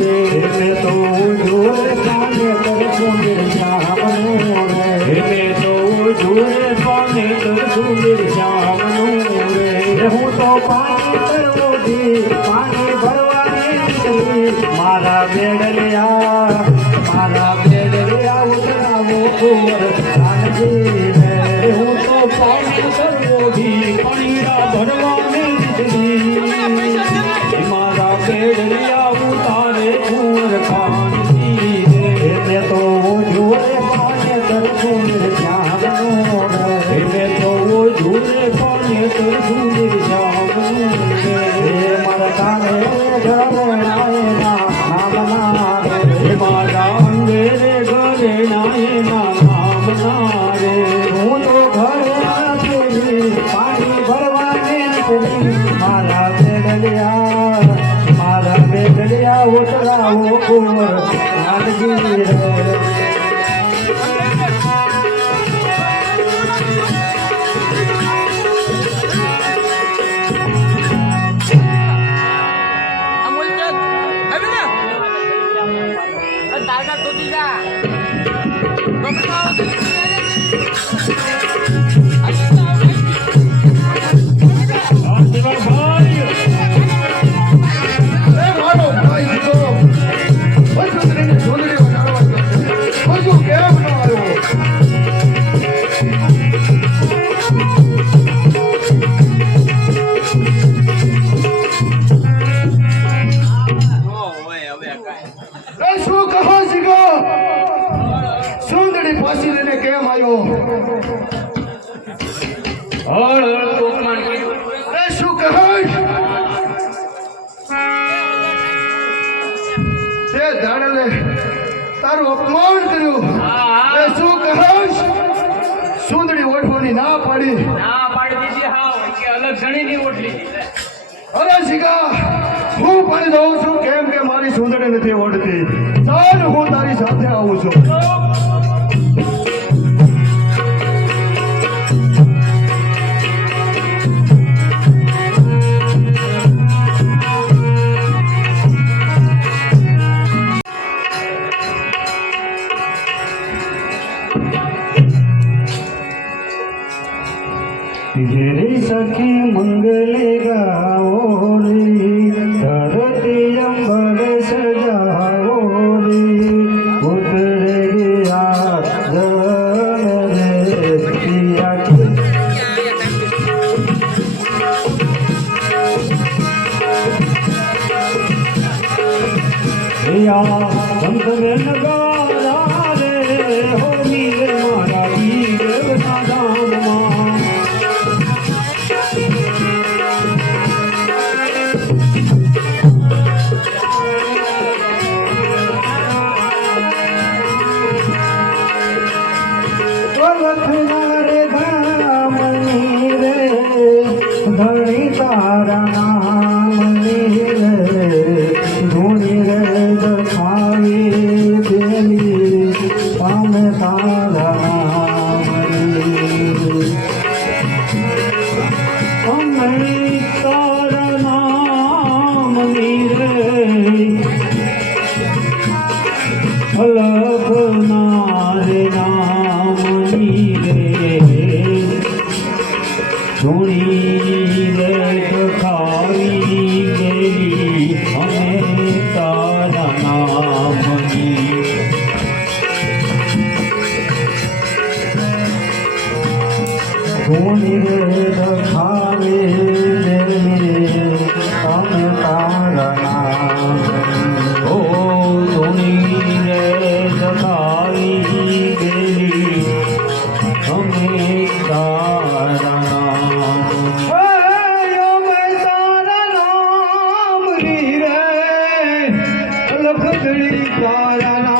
રે, એમે તો ઓઢો રે પાને તર સુંદર શ્યામનો રે, એમે તો ઓઢો રે પાને તર સુંદર શ્યામનો રે. હું તો પાણી તર ઓઢી પાણી ભરવાની નીકળી, મારા બેડલિયા ઉતરાવો કુંવર કાનજી રે. હું તો પાણી તર ઓઢી પાણીડા ભરવાની નીકળી, મારા બેડલિયા ઉતારે કુંવર કાનજી રે. મેં તો જોરે પાને તર સુંદર શ્યામનો રે, મેં તો જોરે પાને તર સુંદર શ્યામનો રે. મારા કાને ઘરણાયના નામના રે, મારા અંગે રે ઘરણાયના નામના રે. હું તો ઘરે નથી પાણી ભરવાને નીકળી, મારા બેડલિયા ઉતરાવો કુંવર કાનજી રે. એ મારો ભાઈ દીકરો વસુંધરીની સુંદરી બનાવવા ગયો છે. હજુ કેમ ન આવ્યો? એ શું કહો શીખો? સુંદરી પાછી લઈને કેમ આવ્યો? હળહળતું અપમાન કર્યું. એ શું કહેશ? તે ધાડલે તારું અપમાન કર્યું. એ શું કહેશ? સુંદરી ઓઢવાની ના પાડી. ના પાડી દીધી હાવ કે અલગ જણીની ઓઢલી દીધી. અરે શિખા, હું પાડી દઉં છું કેમ કે મારી સુંદરી નથી ઓઢતી. ચાલ હું તારી સાથે આવું છું. गिरी सखी मंगले गाओ रे, धरती अंबर सजाओ रे, उतरे गया जल रे पिया के. संत में नगारा रे हो मीर मारा वीर नादान मां. रे धामनी रे धनी तारा नामनी रे, धूनी रे दखावी देली पामे तारा नामनी. पामे तारा नामनी रे अलग नारे नामनी रे, धूनी रे दखावी देली पामे तारा नामनी. धूनी रे दखावे देली पामे तारा नामनी. ओ धूनी रे दखावी देली पामे तारा नामनी. તારા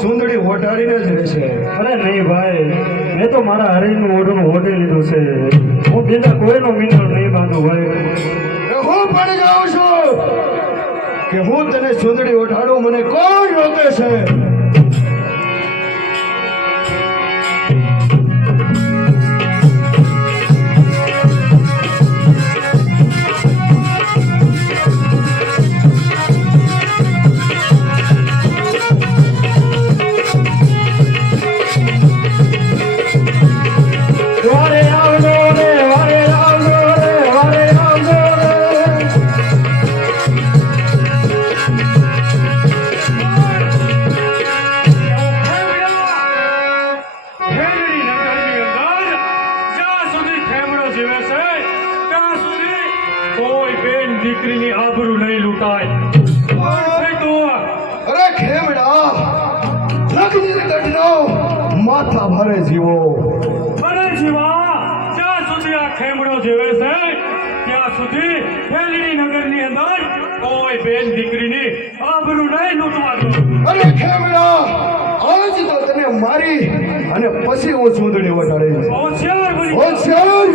ચૂંદડી ઓઢાડીને જ રહેશે. અરે નહીં ભાઈ, મેં તો મારા હરીનું ઓઢું ઓઢી લીધું છે. હું બીજા કોઈનો મીંડળ નહીં બાંધું ભાઈ. હું પણ જાઉં છું કે હું તને ચૂંદડી ઓઢાડું, મને કોણ રોકે છે? વારે આવજો રે, વારે આવજો રે, વારે આવજો રે. ખેલડી નગરની અંદર જ્યાં સુધી ખેમડો જીવે છે ત્યાં સુધી કોઈ બેન દીકરીની આબરૂ નહીં લૂંટાય. કોણ છે તું? અરે ખેમડા, લગ્ન ગઢનો માથા ભારે જીવો. અરે જીવા, જ્યાં સુધી આ ખેમડો જીવે છે ત્યાં સુધી ખેલડી નગરની અંદર કોઈ બેન દીકરીની આબરૂ નહીં લૂંટવાનું. અરે ખેમડા, આજ તો તને મારી અને પછી હું ચૂંદડી ઓઢાડીશ. હોશિયાર બની જા. હોશિયાર.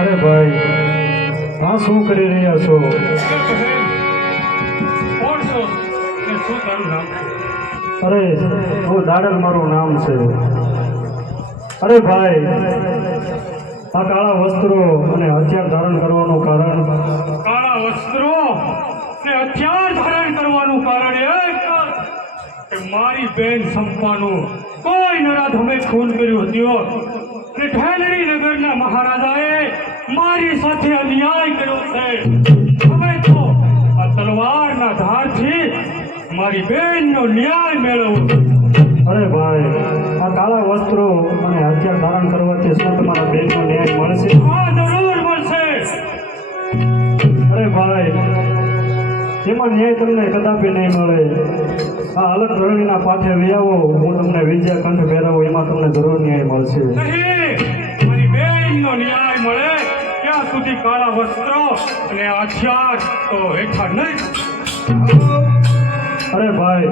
અરે ભાઈ, આ શું કરી રહ્યા છો? કોણ છો અને શું તારું નામ છે? અરે હું દાડલ મારું નામ છે. અરે ભાઈ, આ કાળા વસ્ત્રો અને હથિયાર ધારણ કરવાનું કારણ? કાળા વસ્ત્રો ને હથિયાર ધારણ કરવાનું કારણ એ કે મારી બેન સંપાનું કોઈ નરાધમે ખૂન કર્યું હતું ને ઠેલડી નગરના મહારાજાએ મારી સાથે અન્યાય કર્યો છે. હવે તો આ તલવારના ધારથી મારી બેનનો ન્યાય મેળવો. અરે ભાઈ, આ કાળા વસ્ત્રો અને હથિયાર ધારણ કરવાથી શું તમારા બેનનો ન્યાય મળશે? આ જરૂર મળશે. અરે ભાઈ, એમાં ન્યાય તમને કદાપી નહીં મળે. આ અલગ ધોરણીના પાઠે વ્યાવો, હું તમને વિજય કંઠ પહેરાવું, એમાં તમને જરૂર ન્યાય મળશે. નહીં, મારી બેનનો ન્યાય મળે ત્યાં સુધી કાળા વસ્ત્રો અને હથિયાર તો હેઠળ નહીં. અરે ભાઈ,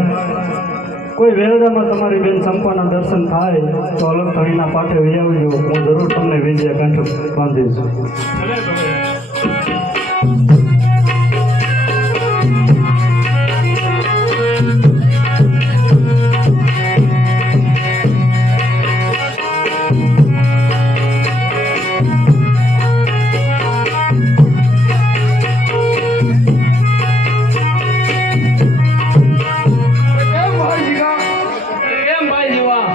કોઈ વેરડામાં તમારી બેન ચંપાના દર્શન થાય તો અલગ ધણીના પાઠે વ્યાવજો, હું જરૂર તમને વિજય કંઠ બાંધીશ. ભલે ભલે. કેમ ભાઈ જીગા? કેમ ભાઈ જીવા?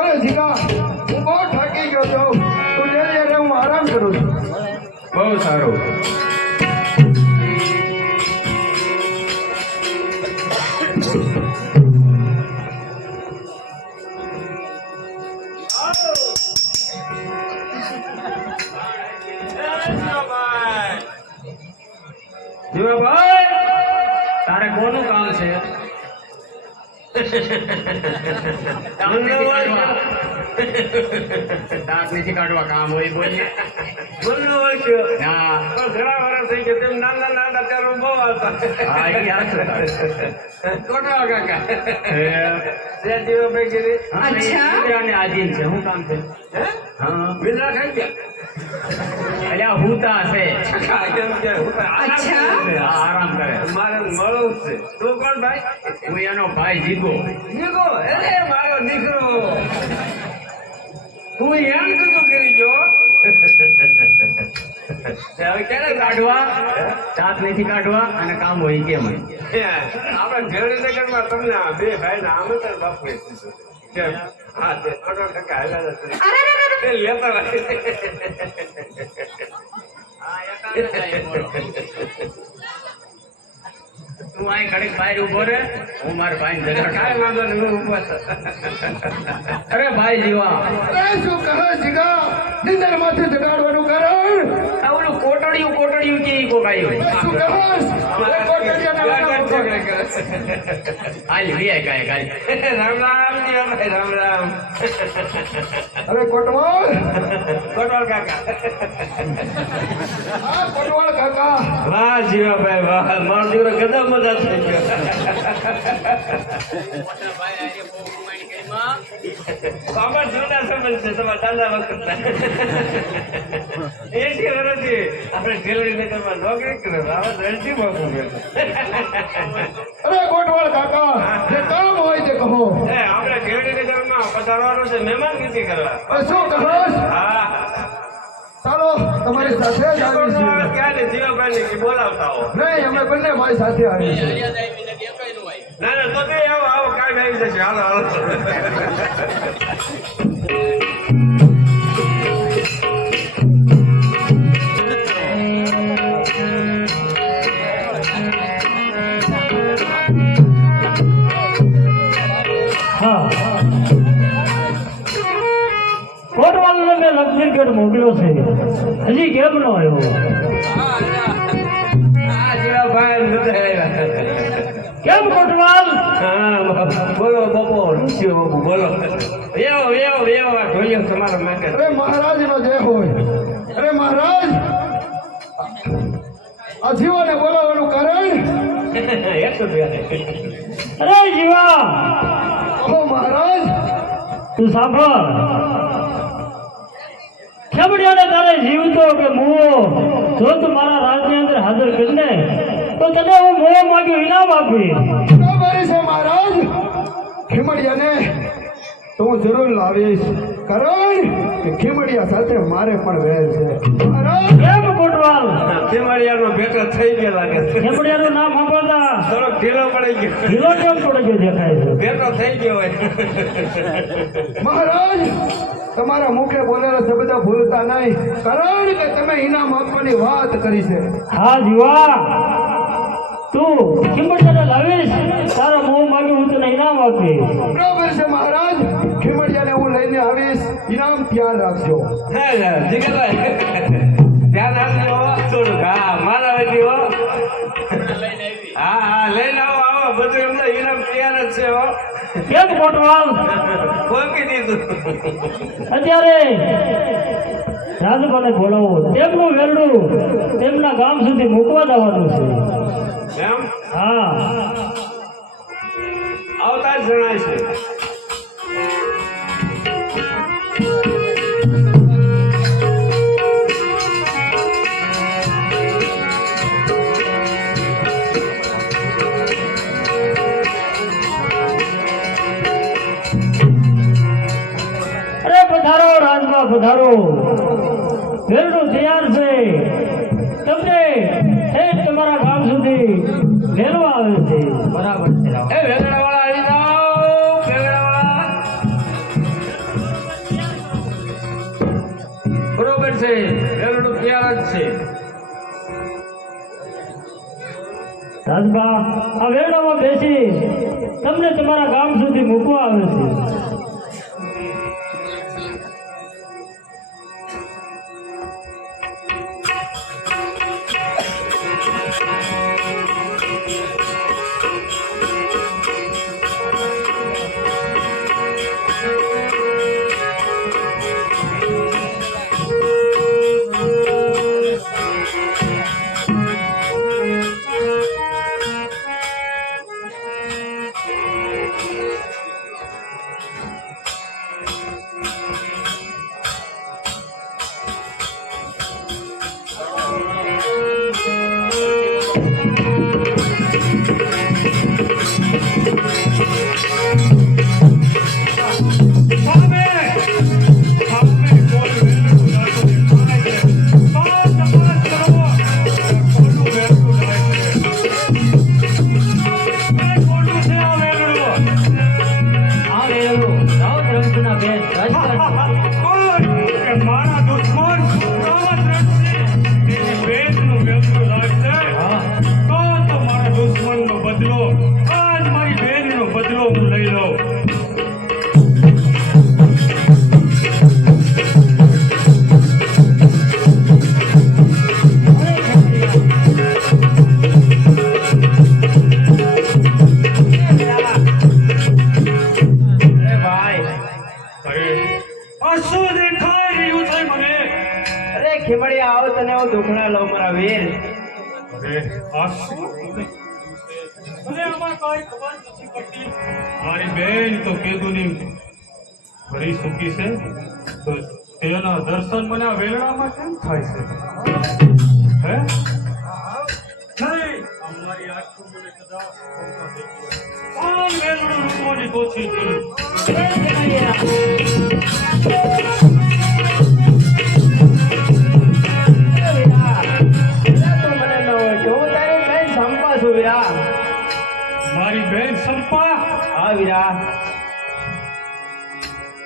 અરે જીગા, હું બહુ થાકી ગયો છું. તું જલ્દી અરે હું આરામ કરું છું. બહુ સારું. જીવાભાઈ, તારે કોનું કામ છે? તમને હોય દાંત નથી કાઢવા કામ હોય બોલીએ મને હોય છે હા પણ ઘણા વર્ષ થઈ ગયા તેમ નાના નાના ત્યારે બહુ આવતા હા એ હાચું તારું. કોટવા કાકા હે. ત્યાં જીવાભાઈ કીધી હા, નહીં, કૂતરાને આધીન છે શું કામ છે હે હા વિંદરા ખાઈ ગયા અલ્યા હુતા છે કેમ કે હું તો આરામ કરું છું. હા, આરામ કરે મારે મળવું જ છે તું કોણ ભાઈ હું એનો ભાઈ જીગો દીકરો અરે મારો દીકરો તું એમ કીધું કરી જો હવે ક્યારે કાઢવા દાંત નથી કાઢવા અને કામ હોય કેમ હોય આપણે ભેળીનગરમાં તમને આ બે ભાઈ ના આમંત્રણ બાપુ કેમ હા તે ખોટો ટકા હાલ્યા જશે. તે લેતા રાખે. તું અહીં ઘડીક બહાર ઉભો રે હું મારા ભાઈ કાંઈ વાંધો નહીં હું ઊભો છું. અરે ભાઈ જીવા અરે શું કહે જીગા નિંદર માંથી જગાડવાનું કારણ આ ઓલું કોટડિયું કે ઈ કોક આવ્યું શું કહે હાલ લે કાંઈ કાંઈ રામ રામ જીવાભાઈ રામ રામ અરે કોટવાળ કોટવાલ કાકા આ કોટવાળ કાકા વાહ જીવાભાઈ વાહ મારો દીકરો ગદા મજા થઈ ગયો અમાર જૂના સંબંધ છે તમારા દાદા વખતના 80 વર્ષથી આપણે ઢેલડી નગરમાં નોકરી કરે આવા રણજી બાપુ અરે કોટવાળ કાકા જે કામ હોય તે કહો આપણે ઢેલડી નગરમાં પધારવાનો છે મહેમાન ગીતી કરવા અરે શું કહસ હા ચાલો તમારી સાથે જ આવી છીએ ક્યાં ને જીવાભાઈ ને બોલાવતા હો નહીં અમે બંને ભાઈ સાથે આવી છીએ ના ના તો તે આવો આવો કાંઈ આવી જશે હાલો હાલો હા કોટવાલને મેં લક્ષ્મીગઢ મોકલ્યો છે હજી કેમ ન આવ્યો આ જીવાભાઈ બધા આવ્યા કેમ કોટવાલ હા બોલો બપોર શિવ બાપુ બોલો એવો એવો એવો આ ઢોલિયો તમારો માટે અરે મહારાજ નો જય હોય અરે મહારાજ આ જીવોને બોલાવવાનું કારણ એટલું જ યાદ. અરે જીવા કહો મહારાજ તું સાંભળ ખેબડિયાને તારે જીવતો કે મુવો જો તું મારા રાજની અંદર હાજર કરીને તો તને હું મોહ માંગ્યું ઇનામ આપી બરાબર છે મહારાજ ખીમડિયાને તો હું જરૂર લાવીશ કારણ કે ખીમડિયા સાથે મારે પણ વેર છે મહારાજ કેમ કોટવાલ ખીમડિયાનો ભેટો થઈ ગયો લાગે છે ખેબડિયાનું નામ સાંભળતા થોડોક ઢીલો પડી ગયો ઢીલો કેમ પડી ગયો દેખાય છે ભેટો થઈ ગયો હોય મહારાજ તમારા મુખે બોલેલા શબ્દ ભૂલતા નહીં કારણ કે તમે ઇનામ આપવાની વાત કરી છે હા જીવા તું ખીમડિયાને લાવીશ તારા મોહ માંગ્યું હું તને ઇનામ આપીશ બરાબર છે મહારાજ ખીમડિયાને હું લઈને આવીશ ઇનામ ધ્યાન રાખજો હા જીગરભાઈ ધ્યાન આપજો થોડુંક હા મારા વધી હો હા હા લઈને આવો આવો બધું એમને ઇનામ તૈયાર જ છે હો કેમ કોટવાલ ફોકી દીધું અત્યારે રાજપાને બોલાવો તેમનું વેરડું તેમના ગામ સુધી મૂકવા જવાનું છે એમ હા આવતા જ જણાય છે અરે પધારો રાજમાં પધારો વેરડું તૈયાર છે તમને તમારા ગામ સુધી મેળવા આવે છે બરાબર છે એ વેગડાવાળા આવી જાઓ વેગડાવાળા બરોબર છે વેગડું તૈયાર જ છે રાજબા આ વેરડામાં બેસી તમને તમારા ગામ સુધી મૂકવા આવે છે મને આમાં કાંઈ ખબર નથી પડતી. મારી બેન તો કેદુની ફરી ચૂકી છે, તો તેના દર્શન મને આ વેલણામાં કેમ થાય છે? હે નહીં, અમારી આંખો મને કદાચ પણ વેલણું લૂંટવાની કોશિશ કરું. મારી બેન સંપા હા વીરા,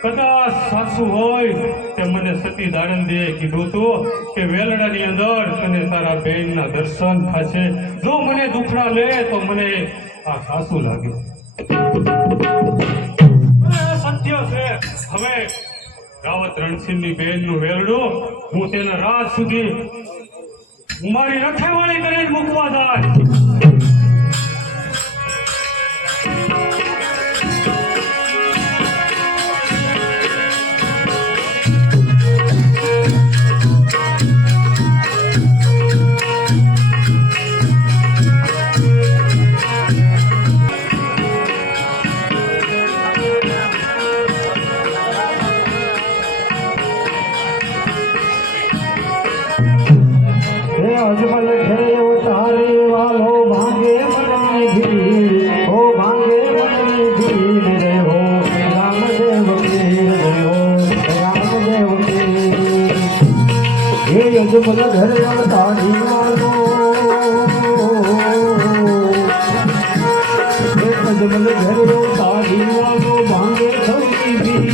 કદાચ સાચું હોય તે મને સતી દાડંદીએ કીધું હતું કે વેલડાની અંદર તને તારા બેનના દર્શન થશે. જો મને દુખડા લે તો મને આ સાચું લાગે. અને આ સત્ય છે. હવે રાવત રણસિંહની બેનનું વેલડું હું તેના રાત સુધી મારી રખેવાળી કરીને મૂકવા જાય. અજમલ ઘેરો તારે વાલો ભાંગે મનની ભીડ, ઓ ભાંગે મનની ભીડ રે હો રામદેવ પીર રે હો રામદેવ પીર. હે અજમલ ઘેરો તારી વાલો, હે અજમલ ઘેરો તારી વાલો ભાંગે સૌની ભીડ,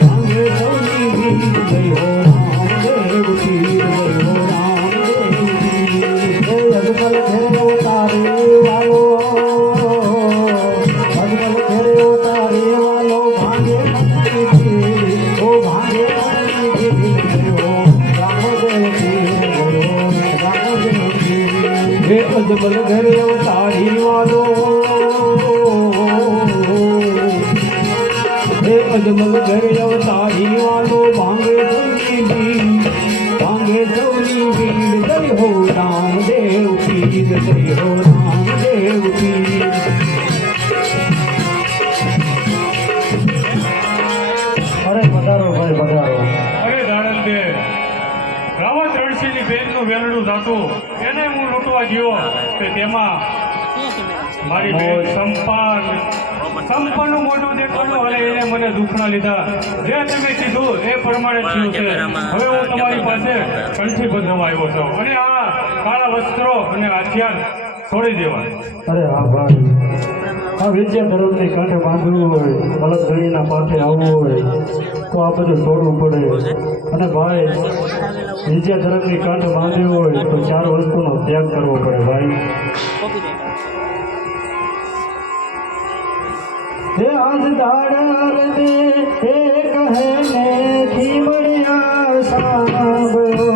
ભાંગે સૌની ભીડ રે હો રામદેવ પીર રે હો અજમલ ઘેરો તારે વાલો, અજમલ ઘેરો તારે વાલો ભાંગે મનની ભીડ, ઓ ભાંગે મનની ભીડ ઓ રામદેવ પીર ઓ રામદેવ પીર. હે અજમલ ઘેરો તારી વાલો, હે અજમલ ઘેરો તારી વાલો ભાંગે સૌની ભીડ, ભાંગે સૌની ભીડ જય હો રામદેવ પીર, જય હો રામદેવ પીર. અરે પધારો ભાઈ પધારો. અરે દાડંદે, રાવત રણસિંહની બેનનું વેલણું જાતું એને હું લૂંટવા ગયો કે તેમાં મારી બેન સંપાનું મોઢું દેખાડું અને એને મને દુઃખના લીધા. જે તમે કીધું એ પ્રમાણે થયું છે. હવે હું તમારી પાસે કંઠી બંધવા આવ્યો છું અને આ કાળા વસ્ત્રો અને હથિયાર છોડી દેવા. અરે હા ભાઈ, આ વિદ્યા ધર્મની કાંઠે બાંધવું હોય, અલગ ધણીના પાઠે આવવું હોય તો આ બધું છોડવું પડે. અને ભાઈ વિદ્યા ધર્મની કાંઠે બાંધવું હોય તો 4 વસ્તુનો ત્યાગ કરવો પડે ભાઈ. હે આજ દાડર દે હે કહે ને ખીમડિયા સાંભળો,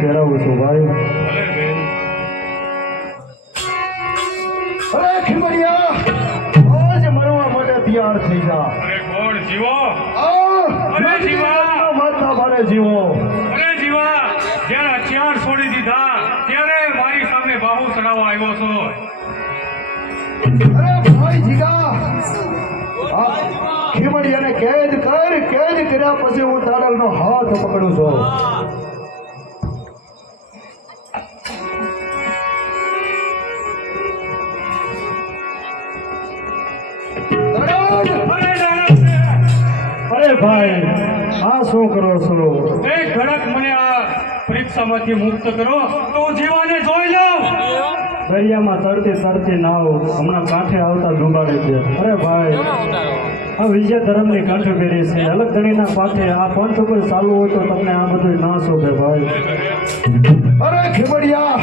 પહેરાવું છું ભાઈ. અરે ખીમડિયા, આજ મરવા માટે તૈયાર થઈ જા. અરે કોણ જીવો? અરે જીવા માતા ભારે જીવો. અરે જીવા, જ્યારે હથિયાર છોડી દીધા ત્યારે મારી સામે બાહુ ચડાવવા આવ્યો છો. અરે આ ખીમડિયાને કેદ કર્યા પછી હું તારલનો હાથ પકડું છું. અરે ભાઈ આ શું કરો છો? એ ઘડક મને આ પરીક્ષામાંથી મુક્ત કરો તો હું જીવાને જોઈ લઉં. દરિયામાં તરતી નાવ હમણાં કાંઠે આવતા ડૂબાડે છે. અરે ભાઈ આ વિજય ધર્મની કંઠભેરી છે. અલગ ધણીના પાઠે આ પંથ ઉપર ચાલુ હોય તો તમને આ બધું ના શોભે ભાઈ. અરે ખીમડિયા,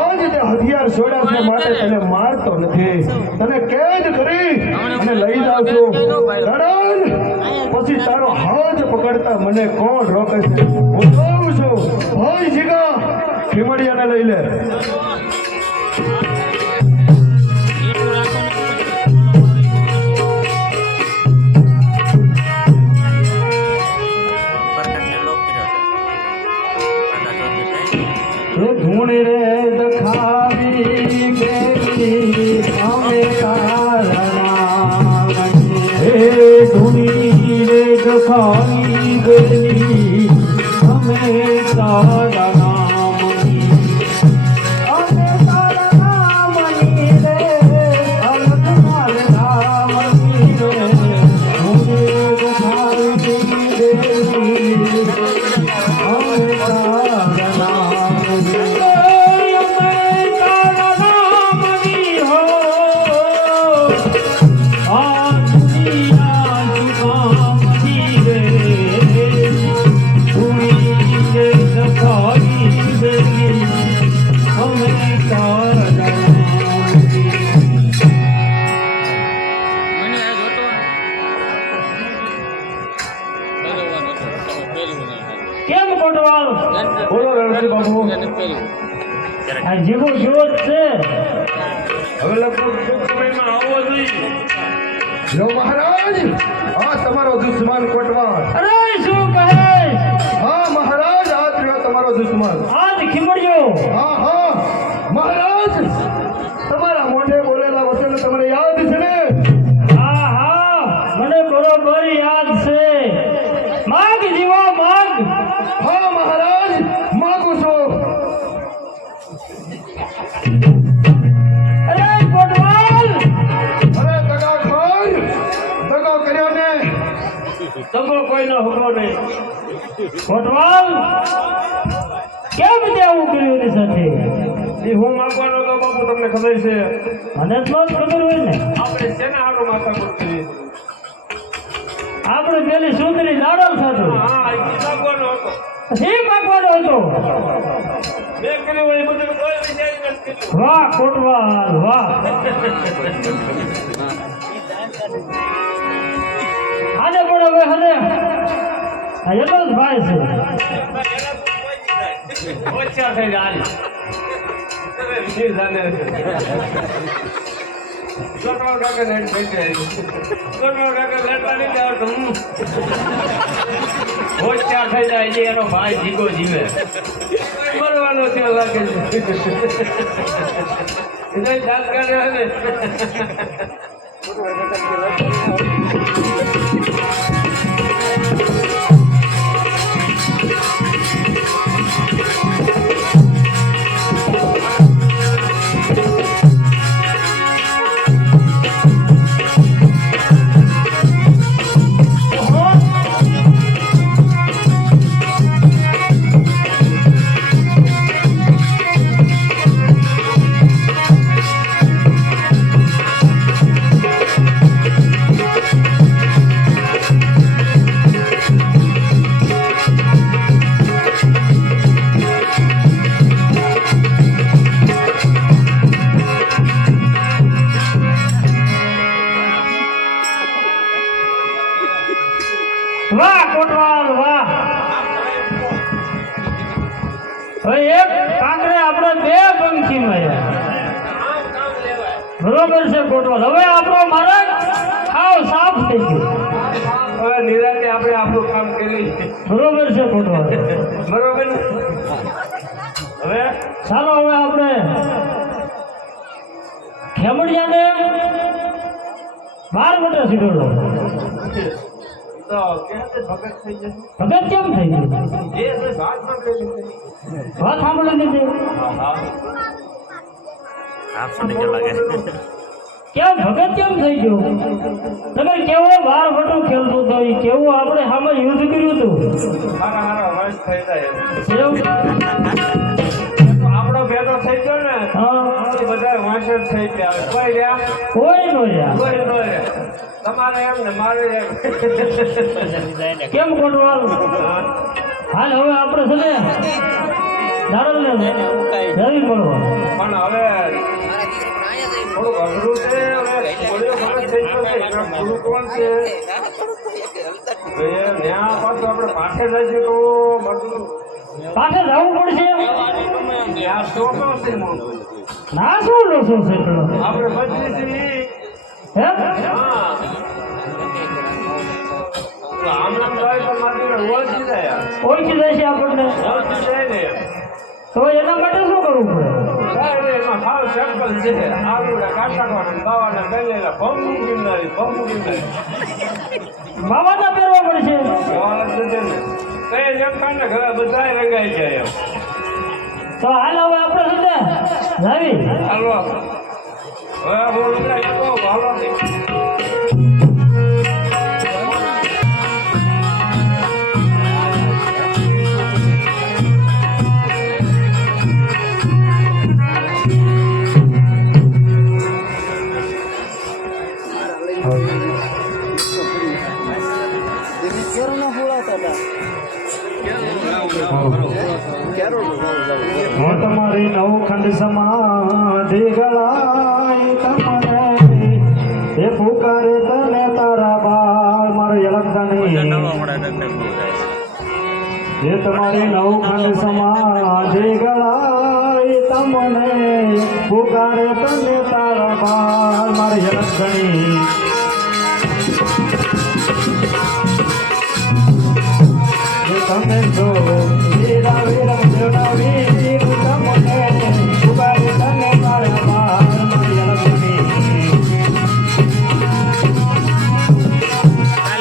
આજ તે હથિયાર છોડ્યા છે માટે તને મારતો નથી, તને કેદ કરી અને લઈ જાઉં છું. લડન પછી તારો હાથ પકડતા મને કોણ રોકે છે? હું જોઉં છું. ભાઈ જીગા, ખીમડિયાને લઈ લે. ધૂણી રે દખાવી ગેલી અમે તારા હે ધૂણી રે દખાવી ગેલી અમે તારા નામની અમે તારા નામની રે અલગનાલ નામની રે ધૂણી રે દખાવી ગેલી અમે તારા કેમ કોટવાલ? બોલો રણજી બાબુ. આ જીવો જીવો જ છે. હવે લગભગ ટૂંક સમયમાં આવવો જોઈએ. જો મહારાજ, આ તમારો દુશ્મન કોટવાલ. અરે શું કહે? હા મહારાજ, આ રહ્યો તમારો દુશ્મન. આજ ખીમડ્યો. હા મહારાજ, તમારા મોઢે બોલેલા વચન તમને યાદ છે ને? હા મને બરોબર યાદ છે. માગ જીવો માગ. હા મહારાજ, માગું છું. અરે કોટવાલ, અરે દગાખોર, દગો કર્યો ને. તમો કોઈનો હુકમ નહીં. કોટવાલ કેમ તે આવું કર્યું એની સાથે? એ હું માગવાનો તો બાપુ તમને ખબર છે. મને જ ન ખબર હોય ને. આપણે શેના હારું માથાકૂટ કરી? આપણે પેલી સુંદરી લાડો થતો હા, એ માગવાનો હતો. શી માગવાનો હતો? મેં કર્યું હોય એ બધું કોઈ વિચારી નથી કર્યું. વાહ કોટવાલ વાહ. આને પણ હવે હલે આ એટલો જ ભાઈ છે. ઓછા થઈ જાય. તમે વિજય જાણે છે. કોટવાલ કાકા ને થઈ જાય. કોટવાલ કાકા લેતા નથી આવડતું. ઓછા થઈ જાય છે એનો ભાઈ જીગો જીવે. મરવાનો થયો લાગે છે. એ દાંત કાઢ્યો ને. વાહ કોટવાલ વાહ. હવે એક કાંકરે આપણે બે પંખી માર્યા. બરોબર છે કોટવાલ. હવે આપણો માર્ગ સાવ સાફ થઈ ગયો. હવે નિરાતે આપણે આપણું કામ કરી. બરોબર છે કોટવાલ. બરોબર ને? હવે ચાલો હવે આપણે ખેમડિયાને બાર વટે સીધેલો તો ક્યારે ભગત થઈ જશે ભગત કેમ થઈ ગયું એ વાત માં લઈ લીધી વાત સાંભળી લીધી કેમ ભગત કેમ થઈ ગયું તમે કેવો બાર વટો ખેલતો હતો ઈ કેવું આપણે સામે યુદ્ધ કર્યું હતું હારા વર્ષ થઈ જાય એવું? આપણો ભેગો થઈ ગયો ને હા એ બધા વાંચે થઈ ગયા કોઈ રહ્યા કોઈ નો રહ્યા કોઈ ન રહે તમારે એમ ને મારે એમ કેમ કોટવાલ હાલ હવે આપણે છે ને દાડલ ને જલ્દી મળવા પણ હવે થોડું અઘરું છે હવે બોલ્યો ભગત થઈ ગયો છે એના ગુરુ કોણ છે ન્યા પાછું આપણે પાછે જઈએ તો બધું પાછળ જવું પડશે ત્યાં શોખો છે મોટો ના શું લોસો છે પેલો? આપણે બચી છીએ હે હા આમ નામ જાય તો મારી ઓળખી જાય ઓળખી જાય છે આપણને ઓળખી જાય ને તો એના માટે શું કરવું પડે કાંઈ નહીં, એમાં ભાવ સેમ્પલ છે આલુ ને કાટાકોને બાવાને બેલેલા ભમું ગિરનારી બાવાના પહેરવા પડશે સવાલ જ નથી ને કઈ જમખાને ઘરે બધાય રંગાઈ જાય એમ તો હાલ હવે આપણે છે ને જાવી હાલો હવે હું રંગાઈ કહું હાલો તમારી નવખંડ સમાધિ ગળાઈ તમને એ પુકારે તને તારા બાળ મારે અલગની એ તમારી નવખંડ સમાધિ ગળાઈ તમને પુકારે તને તારા બાળ મારે અલગની તમે તો વીરા વીરા વીરા વીર તમને પુકારે તને તારા બાળ મારે અલગની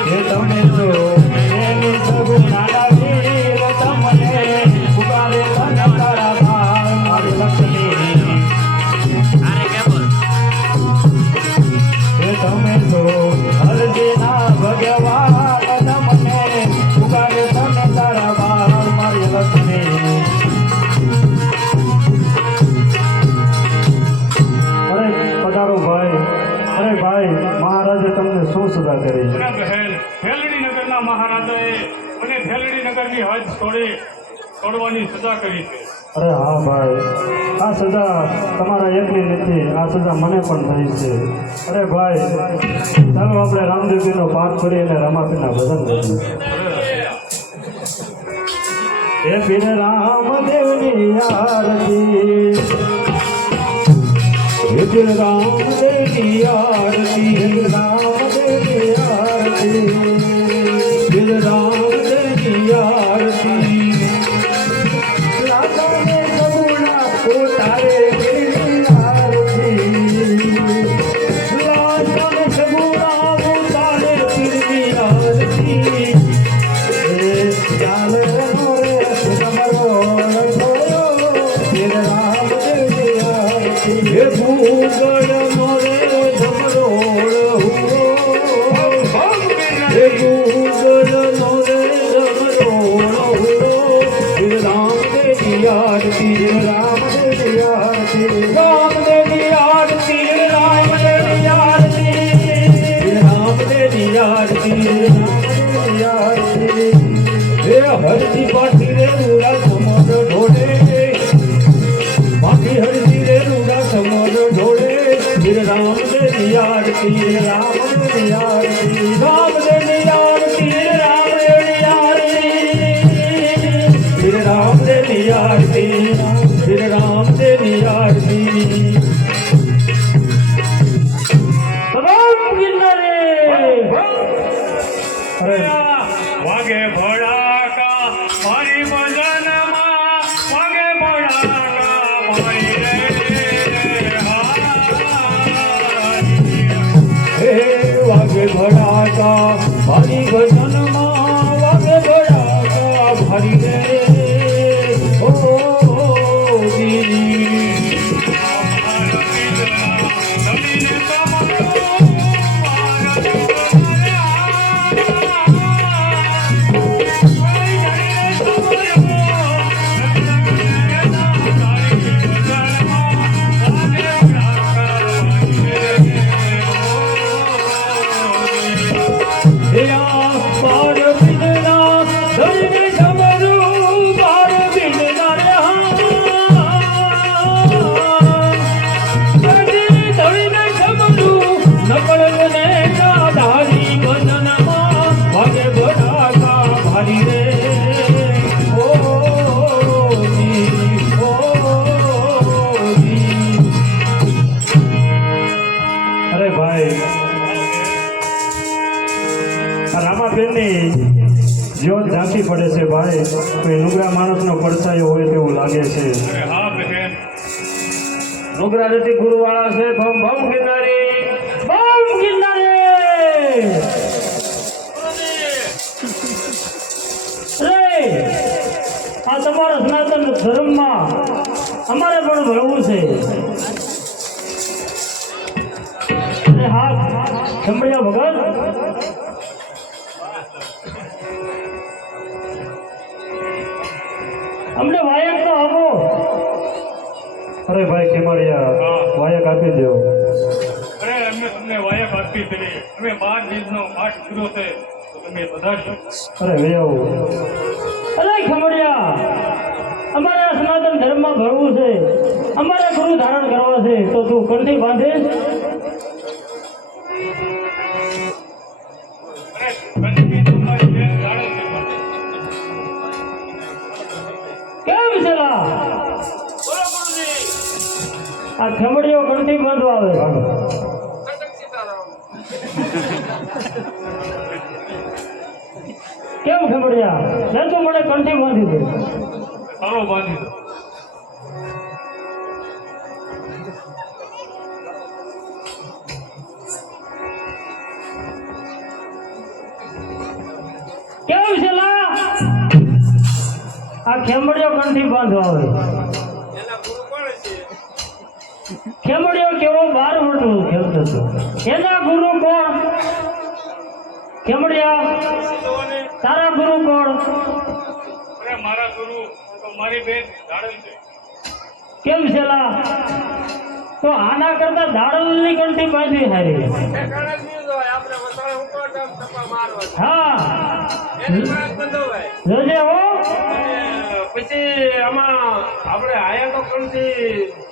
એ તમે તો એની સગુણાના વીર તમને પુકારે તને તારા બાળ મારે લક્ષ્મી એ તમે તો હરજીના ભગવાન તમને પુકારે તને તારા બાળ મારી લક્ષ્મી અરે પધારો ભાઈ અરે ભાઈ મહારાજે તમને શું સજા કરી અને બહેન ભેલડી નગરના મહારાજાએ મને ભેલડી નગરની હદ તોડવાની સજા કરી છે અરે હા ભાઈ આ સજા તમારા એકલી નથી આ સજા મને પણ થઈ છે અરે ભાઈ ચાલો આપણે રામદેવજીનો પાઠ કરી અને રમાપીના ભજન કરીએ હે પીર રામદેવની આરતી હે પીર રામદેવની આરતી હે પીર રામદેવની આરતી પીર રામદેવની આરતી લાગાને સગુણા પોતારે પીરની આરતી લાગાને સગુણા પોતારે પીરની આરતી ચાલ રે તમારો છોડ્યો પીર રામદેવની આરતી હે ભૂગળ મોરે જમરોળ હુરો હે ભૂગળ મોરે જમરોળ હુરો પીર રામદેવની આરતી રામદેવની આરતી રામદેવની આરતી રામદેવની આરતી રામદેવની આરતી રામદેવની આરતી હે હરજી પાટી રે રૂડા સમોર ઢોળે પાટી હરજી રે રૂડા સમોર ઢોળે પીર રામદેવની આરતી રામદેવની આરતી રામદેવની આરતી રામદેવની આરતી પીર રામદેવની આરતી પીર રામદેવની આરતી તમામ ગિરનારે અરે વાગે ભડાકા મારી ભજનમાં વાગે ભડાકા મારી રે હે ભડાકા ભારી ભજનમાં વાગે ભડાકા ભારી રે ઓ જ્યોત ઝાંખી પડે છે ભાઈ, કોઈ નુગરા માણસનો પડછાયો હોય તેવું લાગે છે. અરે હા બહેન, નુગરા રેતી ગુરુવાળા છે. ભમ ભમ ગિરનારી, બમ ગિરનારી રે આ તમારા સનાતન ધર્મમાં અમારે પણ ભણવું છે. અરે હા ખંભળિયા ભગત, અમને વાયક તો આપો. અરે ભાઈ ખેમાડિયા, વાયક આપી દો. અરે અમે તમને વાયક આપી છે. અમે 12 દિવસનો પાઠ કર્યો છે તો તમે પધારશો. અરે વેવ, અરે ખમડિયા, અમારે આ સનાતન ધર્મમાં ભરવું છે, અમારે ગુરુ ધારણ કરવા છે, તો તું કંઠી બાંધે. અરે કંઠી તમારી બેન જાણે છે. કેમ છે લા? આ ખમડીઓ કંઠી બાંધવા આવે. કેમ ખમડિયા, મેં તો મને કંઠી બાંધી દે. સારો બાંધી દો. કેમ છે લા? આ ખેમડીઓ કંઠી બાંધવા આવે. ખેમડીઓ કેવો 12 વર્ષનો ખેલતો હતો. એના ગુરુ કોણ? ખેમડિયા, તારા ગુરુ કોણ? અરે મારા ગુરુ તો મારી બેન જાણે છે. કેમ છે લા? તો આના કરતા દાડલની કંઠી બાંધવી હારી. હા જોજે હો. પછી આમાં આપણે આયા તો કંઠી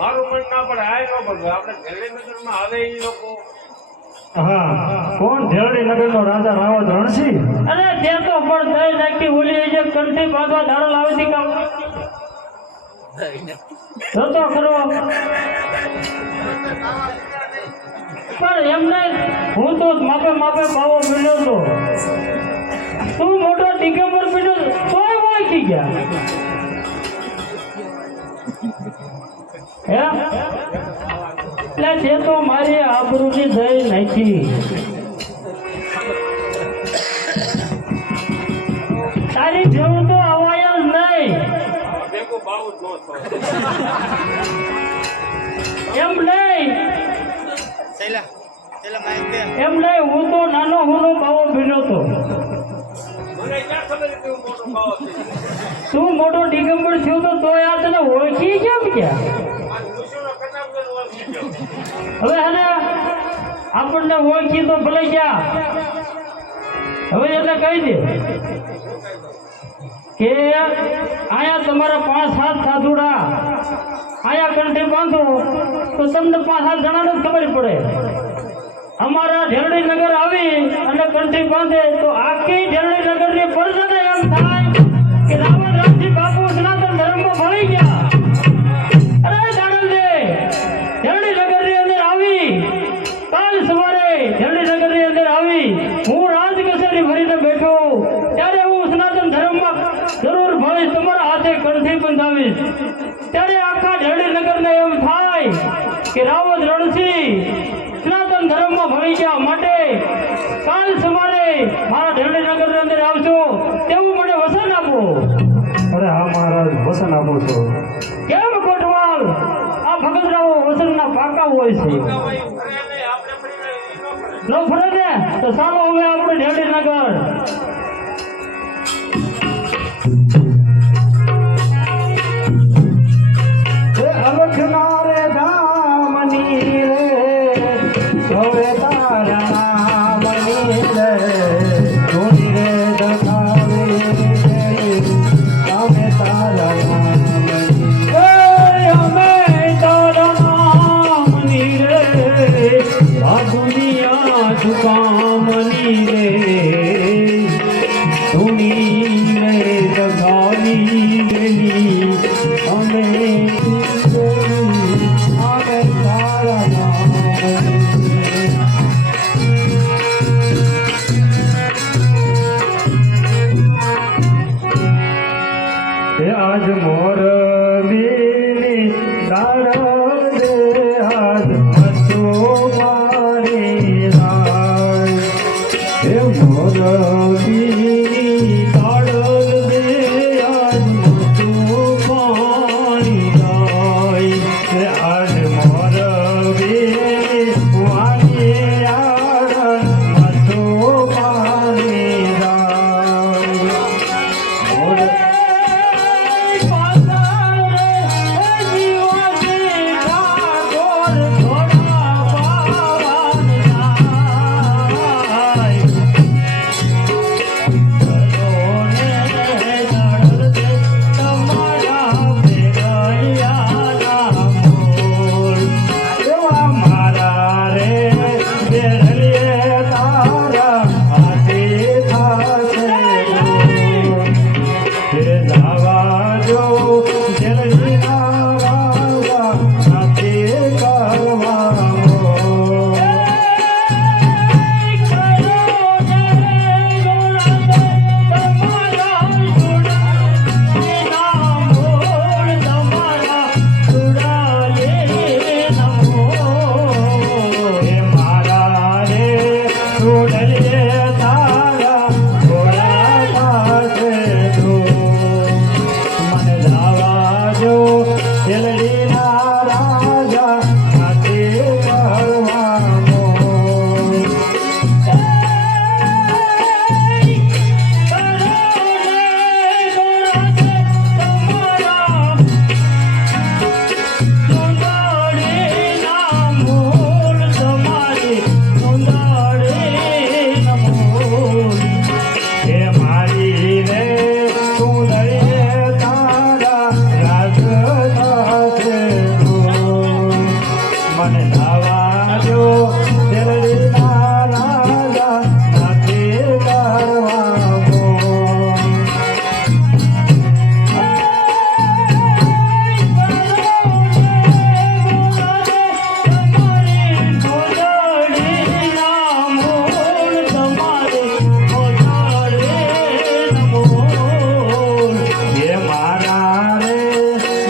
મારું મન ના પડે, આય ન પડે. આપણે ધેરડીનગરમાં આવે એ લોકો. હા, કોણ? ધેરડી નગરનો રાજા રાવત રણસિંહ. અરે તે તો પણ થઈ નાખી ઓલી જે કંઠી બાંધવા દાડલ આવતી કામ જોતો ખરો. પણ એમને હું તો માપે માપે બાવો મળ્યો હતો. તું મોટો દિગંબર પીડ્યો તોય વાંચી ગયા. હે એટલે તે તો મારી આબરૂની દઈ નાખી. તારી જેવું તો અવાય જ નહીં. ભેગું બાવું જ ન થાય. એમ નહીં, એમ નહીં, હું તો નાનો હુનો બાવો ભીનો હતો. મને ક્યાં ખબર હતી હું મોટો બાવો છું? તું મોટો દિગંબર થયો તો તોય આ તને ઓળખી કેમ ગયા? આ ઋષિનો કટાક્ષ ઓળખી ગયો. હવે હને આપણને ઓળખી તો ભલે ગયા. હવે એટલે કહી દે કે આયા તમારા 5-7 સાધુડા આયા કંઠી બાંધો તો તમને 5-7 જણાને જ ખબર પડે. અમારા ઢેરડી નગર આવી અને કંઠી બાંધે તો આખી ઢેરડી નગરની પ્રજાને એમ થાય કે રાવણ રામજી બાપુ સનાતન ધર્મમાં ભળી ગયા. અરે દાડલજી, ઢેરડી નગરની અંદર આવી, કાલ સવારે ઢેરડી નગરની અંદર આવી હું રાજ કચેરી ભરીને બેઠો ત્યારે હું સનાતન ધર્મમાં જરૂર ભળીશ, તમારા હાથે કંઠી બંધાવીશ. ત્યારે આખા ઢેરડી નગરને એમ થાય કે રાવત રણસિંહ સનાતન ધર્મમાં ભળી ગયા માટે કાલ વચન આપું છું. કેમ કોટવાલ આ ભગતરાઓ વસનના પાકા હોય છે ન ફરે ને તો ચાલો હવે આપણે ઢેડીનગર એ અલખના રે ધામની રે હવે તારા નામની રે ધૂની રે દખાવે રે અમે તારા નામની અમે તારા નામની રે આ દુનિયા દુકામની રે ધૂની રે દગાવી ગયેલી અમે અમે તારા નામની એ આજ મોર બીની દાડા દે આજ હસો મારી રાય એ મોર બીની દાડા દે આજ હસો મારી રાય એ આજ મોર બીની વાની આડ હસો મારી રાય મોર એવા મારા રે બેરલીએ તારા હાથે થાશે તે જાવા જો જલ્દી આવા સાથે કરવાનો એ મારા રે છોડલે તારા ઘોડા પાસે તો મને જાવા જો એલડીના રાજા સાથે કરવાનો એ મારી રે સુંદરી તારા રાજ થશે મને લાવા જો દિલડીના રાજા નથી કરવાનો એ મારા રે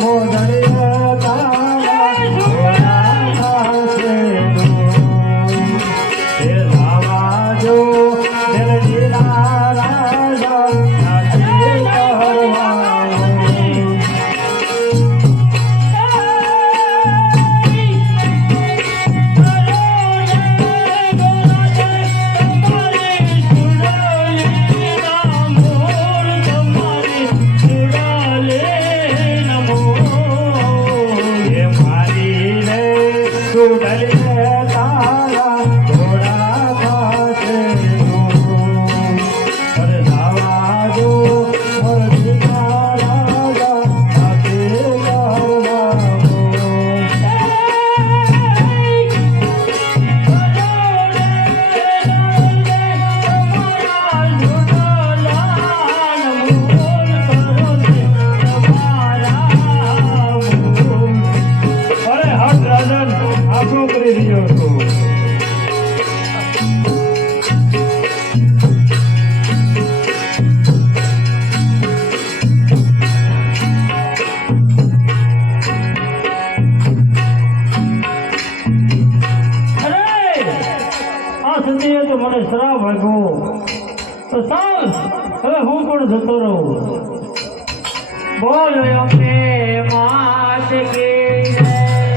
મોદડિયા તારા ઘોડા પાસે એ લાવા જો દિલડીના રાજા નથી કરવાનો એ મારી રે સુડલે તારા ઘોડા પાસે અરે જાવા જો મોર દીકરા રાજા સાથે કરવાનો અરે હટ રાજન આપણું કરી રહ્યો છું આ સતીએ તો મને શ્રાપ આપ્યો તો ચાલ હવે હું પણ જતો રહું બોલ્યો કે માત કે